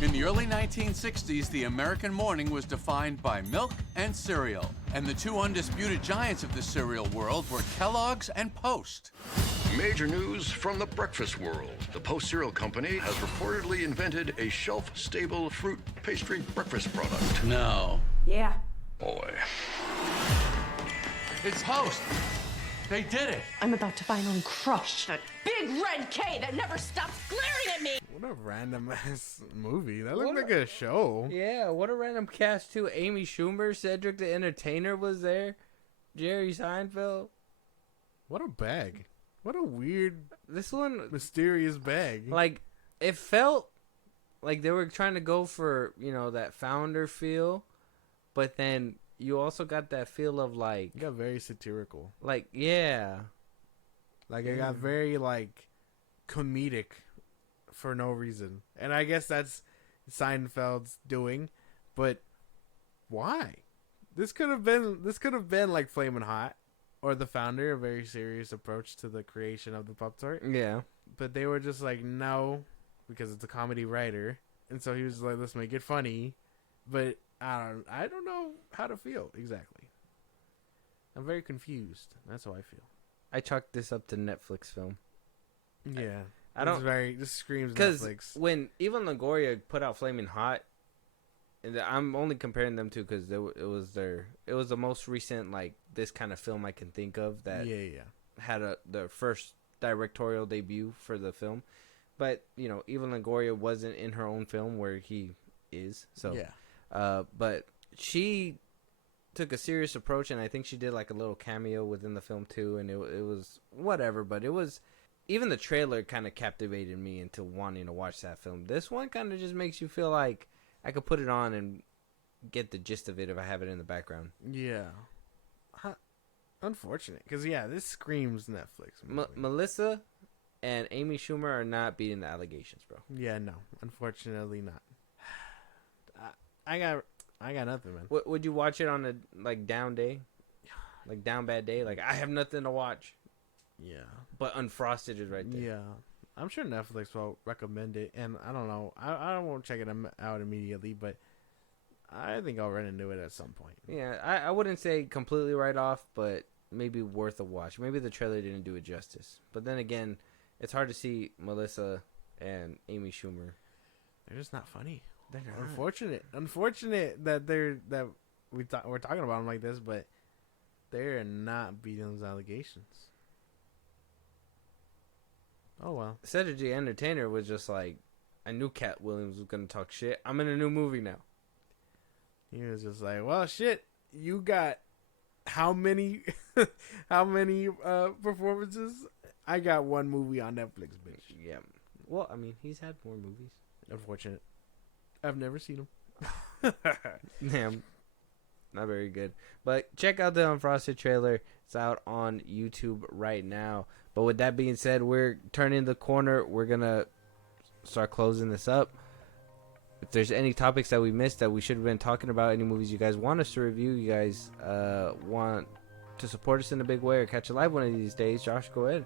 In the early 1960s, the American morning was defined by milk and cereal. And the two undisputed giants of the cereal world were Kellogg's and Post. Major news from the breakfast world. The Post Cereal Company has reportedly invented a shelf-stable fruit pastry breakfast product. No. Yeah. Boy. It's Post. They did it. I'm about to finally crush that big red K that never stops glaring at me. What a random ass movie. That looked like a show. Yeah, what a random cast too. Amy Schumer, Cedric the Entertainer was there. Jerry Seinfeld. What a bag. What a weird, This one, mysterious bag. like, it felt like they were trying to go for, that founder feel, but then you also got that feel of like, It got very satirical. yeah. Like it got very like comedic for no reason. And I guess that's Seinfeld's doing, but why? This could have been like Flamin' Hot or The Founder, a very serious approach to the creation of the Pop-Tart. Yeah. But they were just like, no, because it's a comedy writer. And so he was like, let's make it funny. But I don't know how to feel exactly. I'm very confused. That's how I feel. I chalked this up to Netflix film. Yeah. I don't... This screams Because Netflix. when Eva Longoria put out Flamin' Hot, and I'm only comparing them two because it was the most recent, like, this kind of film I can think of that Yeah. had the first directorial debut for the film. But Eva Longoria wasn't in her own film where he is. So Yeah. but she took a serious approach, and I think she did like a little cameo within the film too, and it was whatever. But it was, even the trailer kind of captivated me into wanting to watch that film. This one kind of just makes you feel like I could put it on and get the gist of it if I have it in the background. Yeah. Unfortunate, because this screams Netflix. Melissa and Amy Schumer are not beating the allegations, bro. Yeah, no, unfortunately not. I got nothing, man. Would you watch it on a down day, down bad day? Like, I have nothing to watch. Yeah, but Unfrosted is right there. Yeah, I'm sure Netflix will recommend it, and I don't know. I won't check it out immediately, but I think I'll run into it at some point. Yeah, I wouldn't say completely right off, but maybe worth a watch. Maybe the trailer didn't do it justice. But then again, it's hard to see Melissa and Amy Schumer. They're just not funny. They're not. Unfortunate that we're talking about them like this, but they're not beating those allegations. Oh well. Cedric the Entertainer was just like, I knew Cat Williams was gonna talk shit. I'm in a new movie now. He was just like, well, shit. You got how many performances? I got one movie on Netflix, bitch. Yeah. Well, I mean, he's had more movies. Unfortunate. I've never seen him. Damn. Not very good. But check out the Unfrosted trailer. It's out on YouTube right now. But with that being said, we're turning the corner. We're going to start closing this up. If there's any topics that we missed that we should have been talking about, any movies you guys want us to review, you guys want to support us in a big way or catch a live one of these days, Josh, go ahead.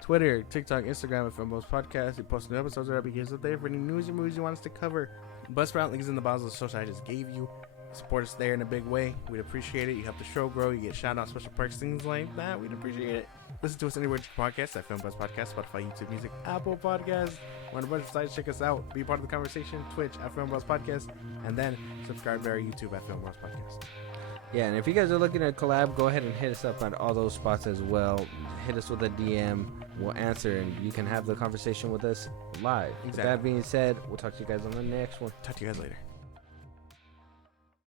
Twitter, TikTok, Instagram at FIlmBros Podcast. We post new episodes or episodes up there for any news or movies you want us to cover. Buzzsprout links in the bottom of the social I just gave you. Support us there in a big way. We'd appreciate it. You help the show grow. You get shout out, special perks, things like that. We'd appreciate it. Listen to us anywhere you podcast at FIlmBros Podcast, Spotify, YouTube Music, Apple Podcasts. On a bunch of sites, check us out. Be part of the conversation. Twitch at FIlmBros Podcast, and then subscribe to our YouTube at FIlmBros Podcast. Yeah, and if you guys are looking at collab, go ahead and hit us up on all those spots as well. Hit us with a DM. We'll answer, and you can have the conversation with us live. Exactly. With that being said, we'll talk to you guys on the next one. Talk to you guys later.